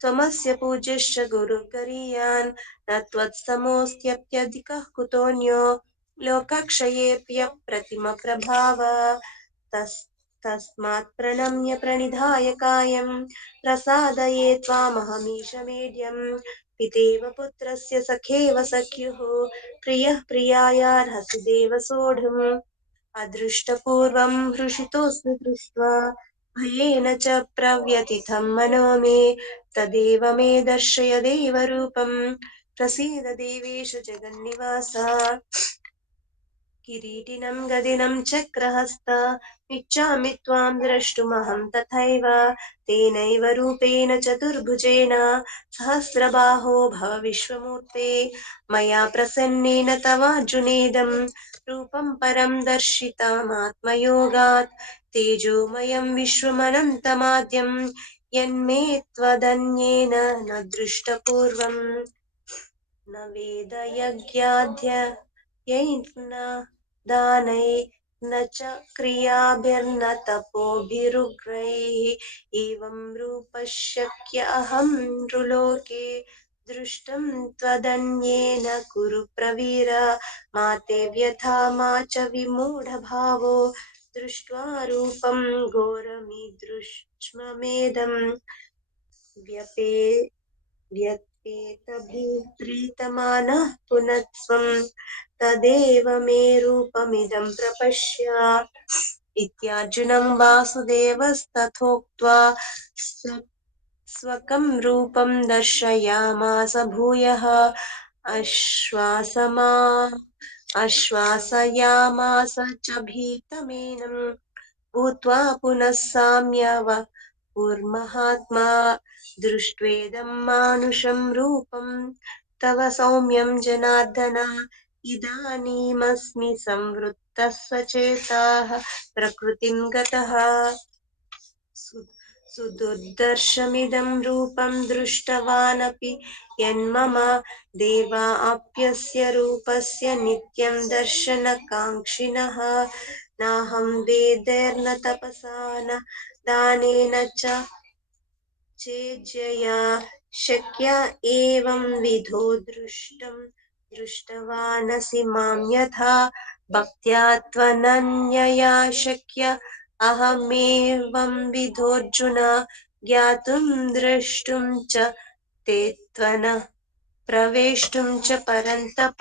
त्वमस्य पूज्यश्च गुरुर्गरीयान् न त्वत्समोऽस्त्यप्यधिकः कुतोऽन्यो लोकक्षयेऽप्यप्रतिमप्रभाव तस्मात् प्रणम्य प्रणिधाय कायं प्रसादये त्वामहमीशमेड्यम् पितेव पुत्रस्य सखेव सख्युः प्रियः प्रियायार्हसि देव सोढुम् अदृष्टपूर्वं हृषितोऽस्मि दृष्ट्वा भयेन च प्रव्यथितं मनो मे तदेव मे दर्शय देवरूपं प्रसीद देवेश जगन्निवास किरीटिनं गदिनं चक्रहस्त इच्छामि त्वां द्रष्टुमहं तथैव तेनैव रूपेण चतुर्भुजेन सहस्रबाहो भव विश्वमूर्ते मया प्रसन्नेन तवार्जुनेदं रूपं परं दर्शितमात्मयोगात् तेजोमयं विश्वमनन्तमाद्यं यन्मे त्वदन्येन न दृष्टपूर्वम् न वेदयज्ञाध्ययैर्न दानै न च क्रियाभिर्न तपोभिरुग्रैः एवं रूपः शक्य अहं नृलोके दृष्टं त्वदन्येन कुरु प्रवीर मा ते व्यथा मा च विमूढभावो दृष्ट्वा रूपं घोरमीदृक्ष्ममेदम् व्यपेतभिप्रीतमानः पुनस्त्वं तदेव मे रूपमिदं प्रपश्य इत्यार्जुनं वासुदेवस्तथोक्त्वा स्वकं रूपं दर्शयामास भूयः आश्वासयामास च भीतमेनं भूत्वा पुनः साम्यवपुर्महात्मा दृष्ट्वेदं मानुषं रूपं तव सौम्यं जनार्दन इदानीमस्मि संवृत्तः सचेताः प्रकृतिं गतः सुदुर्दर्शमिदं रूपं दृष्टवानपि यन्मम देवा आप्यस्य रूपस्य नित्यं दर्शनकाङ्क्षिणः नाहं वेदैर्न तपसा न दानेन च चेज्जया शक्य एवं विधो दृष्टवानसि मां यथा भक्त्या त्वनन्यया शक्य अहमेवं विधोऽर्जुन ज्ञातुं द्रष्टुं च ते त्वन प्रवेष्टुं च परन्तप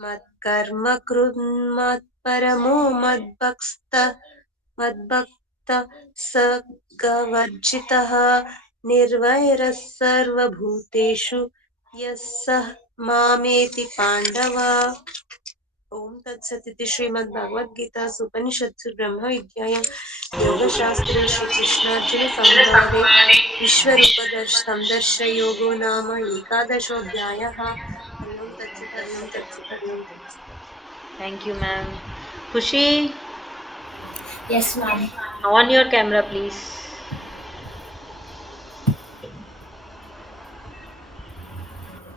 मत्कर्म कृन्मत्परमो मद्भक्त सगवर्जितः निर्वैरः सर्वभूतेषु यः सः मामेति पाण्डव। ओम तत्सदिति श्रीमद्भगवद्गीतासु उपनिषत्सु ब्रह्मविद्यायां योगशास्त्रे श्रीकृष्णार्जुन संवादे विश्वरूपदर्शनयोगो नाम एकादशोऽध्यायः। हरि ओम तत्सत् हरि ओम तत्सत् हरि ओम तत्सत्। Thank you, ma'am. Khushi, Yes, ma'am. on your camera, please.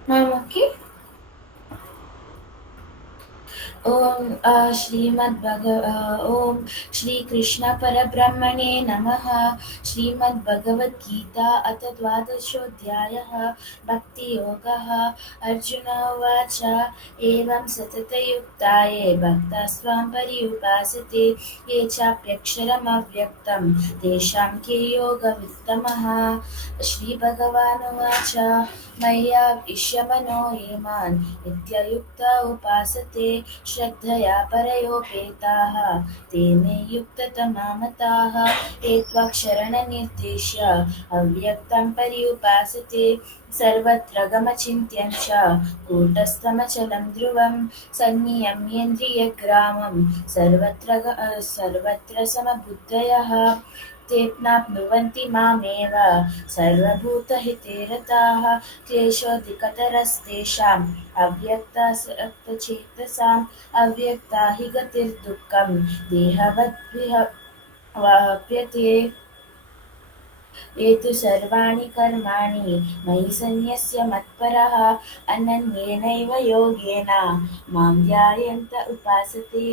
Ma'am, okay. ओम श्री कृष्ण परब्रह्मणे नमः। श्रीमद्भगवद्गीता अथ द्वादशोऽध्यायः भक्तियोगः। अर्जुन उवाच एवं सततयुक्ताये भक्तास्त्वां पर्युपासते ये चाप्यक्षरमव्यक्तं तेषां के योगवित्तमः। श्रीभगवानुवाच मय्या विश्यमनो ये मां नित्ययुक्त उपासते श्रद्धया परयोपेताः ते मे युक्ततमा मताः। ये त्वक्षरनिर्देश्य अव्यक्तं पर्युपासते सर्वत्र गमचिन्त्यं च कूटस्थमचलं ध्रुवं सन्नियम्येन्द्रियग्रामं सर्वत्र समबुद्धयः ते प्राप्नुवन्ति मामेव सर्वभूतहिते रताः क्लेशोऽधिकतरस्तेषाम् अव्यक्तासक्तचेतसाम् अव्यक्ता हि गतिर्दुःखम् देहवद्विहवाप्यते ये तु सर्वाणि कर्माणि मयि सन्न्यस्य मत्परः अनन्येनैव योगेन मां ध्यायन्त उपासते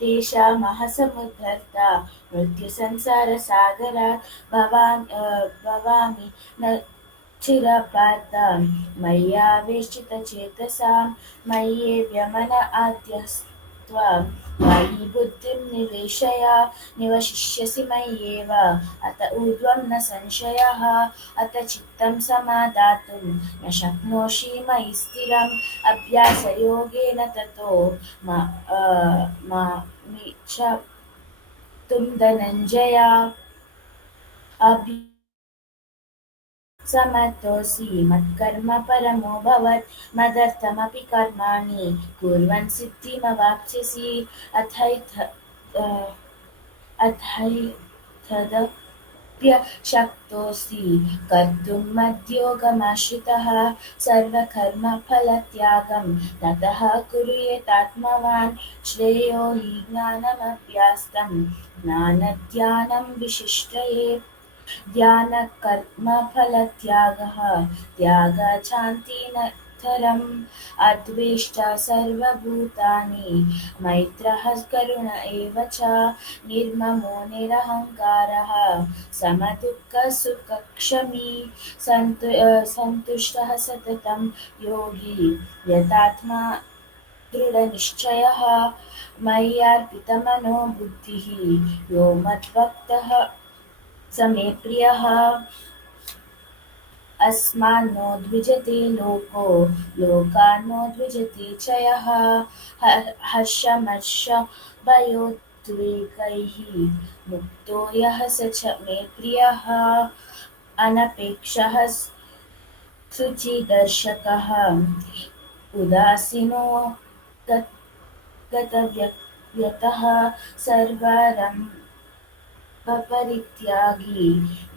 तेषामहसमुद्धर्ता मृत्युसंसारसागरात् भवामि न चिरपात मय्यावेशितचेतसां मय्येव मन आद्यस्त्वा मयि बुद्धिं निवेशय निवशिष्यसि मय्येव अत ऊर्ध्वं न संशयः अत चित्तं समादातुं न शक्नोषि मयि स्थिरम् अभ्यासयोगेन ततो मामिच्छाप्तुं धनञ्जय समर्थोऽसि मत्कर्म परमो भवत् मदर्थमपि कर्माणि कुर्वन् सिद्धिमवाप्स्यसि अथैतदप्यशक्तोऽसि कर्तुं मद्योगमाश्रितः सर्वकर्मफलत्यागं ततः कुरु यतात्मवान् श्रेयो हि ज्ञानमभ्यास्तं ज्ञानध्यानं विशिष्टये ध्यानकर्मफलत्यागः त्यागाच्छान्तिनतरम् अद्वेष्टा सर्वभूतानि मैत्रः करुण एव च निर्ममो निरहङ्कारः समदुःखसुखक्षमी सन्तुष्टः सततं योगी यतात्मा दृढनिश्चयः मय्यार्पितमनो बुद्धिः यो मद्भक्तः समे प्रियः अस्मान्नो द्विजते लोको लोकान्नो द्विजते च यः हर्षमर्षभयोद्वेगैः मुक्तो यः स च मे प्रियः अनपेक्षः शुचिदर्शकः उदासीनो गतव्यतः सर्वरम्भपरित्यागी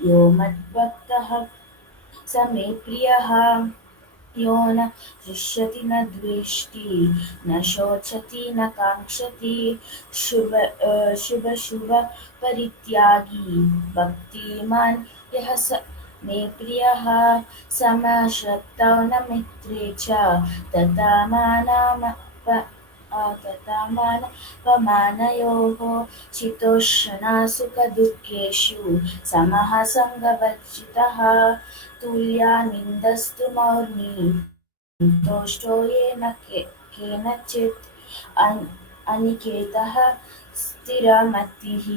यो मद्भक्तः स मे प्रियः यो न हृष्यति न द्वेष्टि न शोचति न काङ्क्षति शुभपरित्यागी भक्तिमान् यः स मे प्रियः समश्रद्धौ न मित्रे च तथा मानपमानयोः शीतोष्णा सुखदुःखेषु समः सङ्गवर्जितः तुल्यानिन्दस्तु मौर्मी तुष्टो येन केनचित् अनिकेतः स्थिरमतिः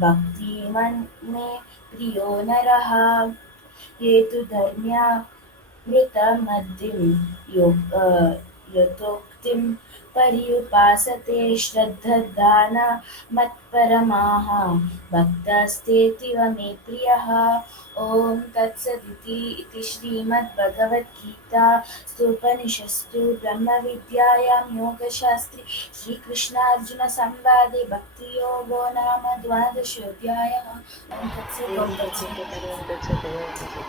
भक्तिमान् मे प्रियो नरः ये तु धर्म्यामृतमद्दिं यथोक्तिं पर्युपासते श्रद्धदाना मत्परमाः भक्तास्तेऽतीव मे प्रियः ॐ तत्सदिति इति श्रीमद्भगवद्गीतासूपनिषत्सु ब्रह्मविद्यायां योगशास्त्रे श्रीकृष्णार्जुनसंवादे भक्तियोगो नाम द्वादशोऽध्यायः।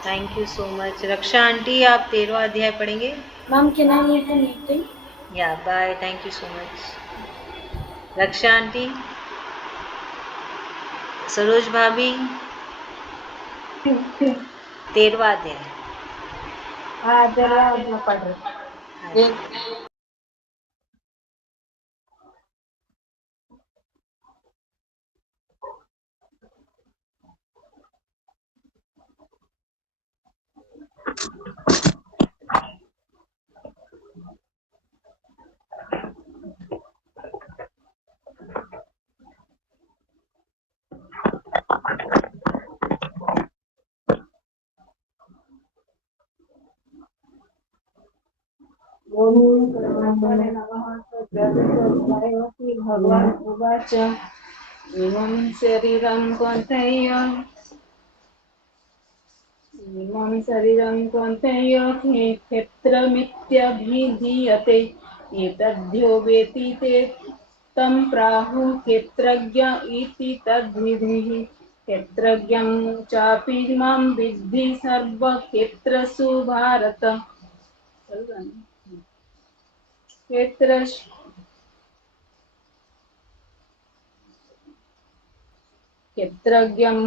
Thank you so much. Raksha aunty, आप 13वां अध्याय पढ़ेंगे? Ma'am can I leave the meeting? या bye, thank you so much. Raksha aunty, Saroj भाभी, 13वां अध्याय। हाँ जरा पढ़ रहे। भगवान् उवाच इमं शरीरं कौन्तेय क्षेत्रमित्यभिधीयते एतद्यो वेति ते तं प्राहुः क्षेत्रज्ञ इति तद्विधिः क्षेत्रज्ञं चापि मां विद्धि सर्वक्षेत्रसु भारत। क्षेत्रज्ञं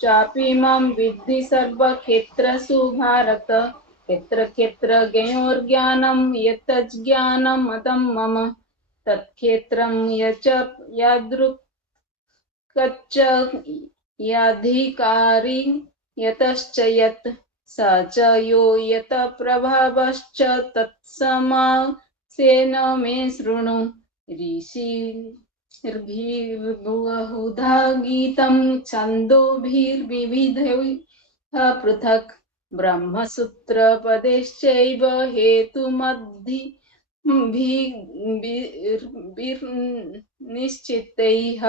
चापि मां विद्धि सर्वक्षेत्रसु भारत। क्षेत्रज्ञयोर्ज्ञानं यत्तज्ज्ञानं मतं मम तत्क्षेत्रं यच्च यादृक्कच्च याधिकारी यतश्च यत् स च यो यत प्रभावश्च तत्समासेन मे शृणु। ऋषिभिर्बहुधा गीतं छन्दोभिर्विविधैः पृथक् ब्रह्मसूत्रपदैश्चैव हेतुमद्भिर्निश्चितैः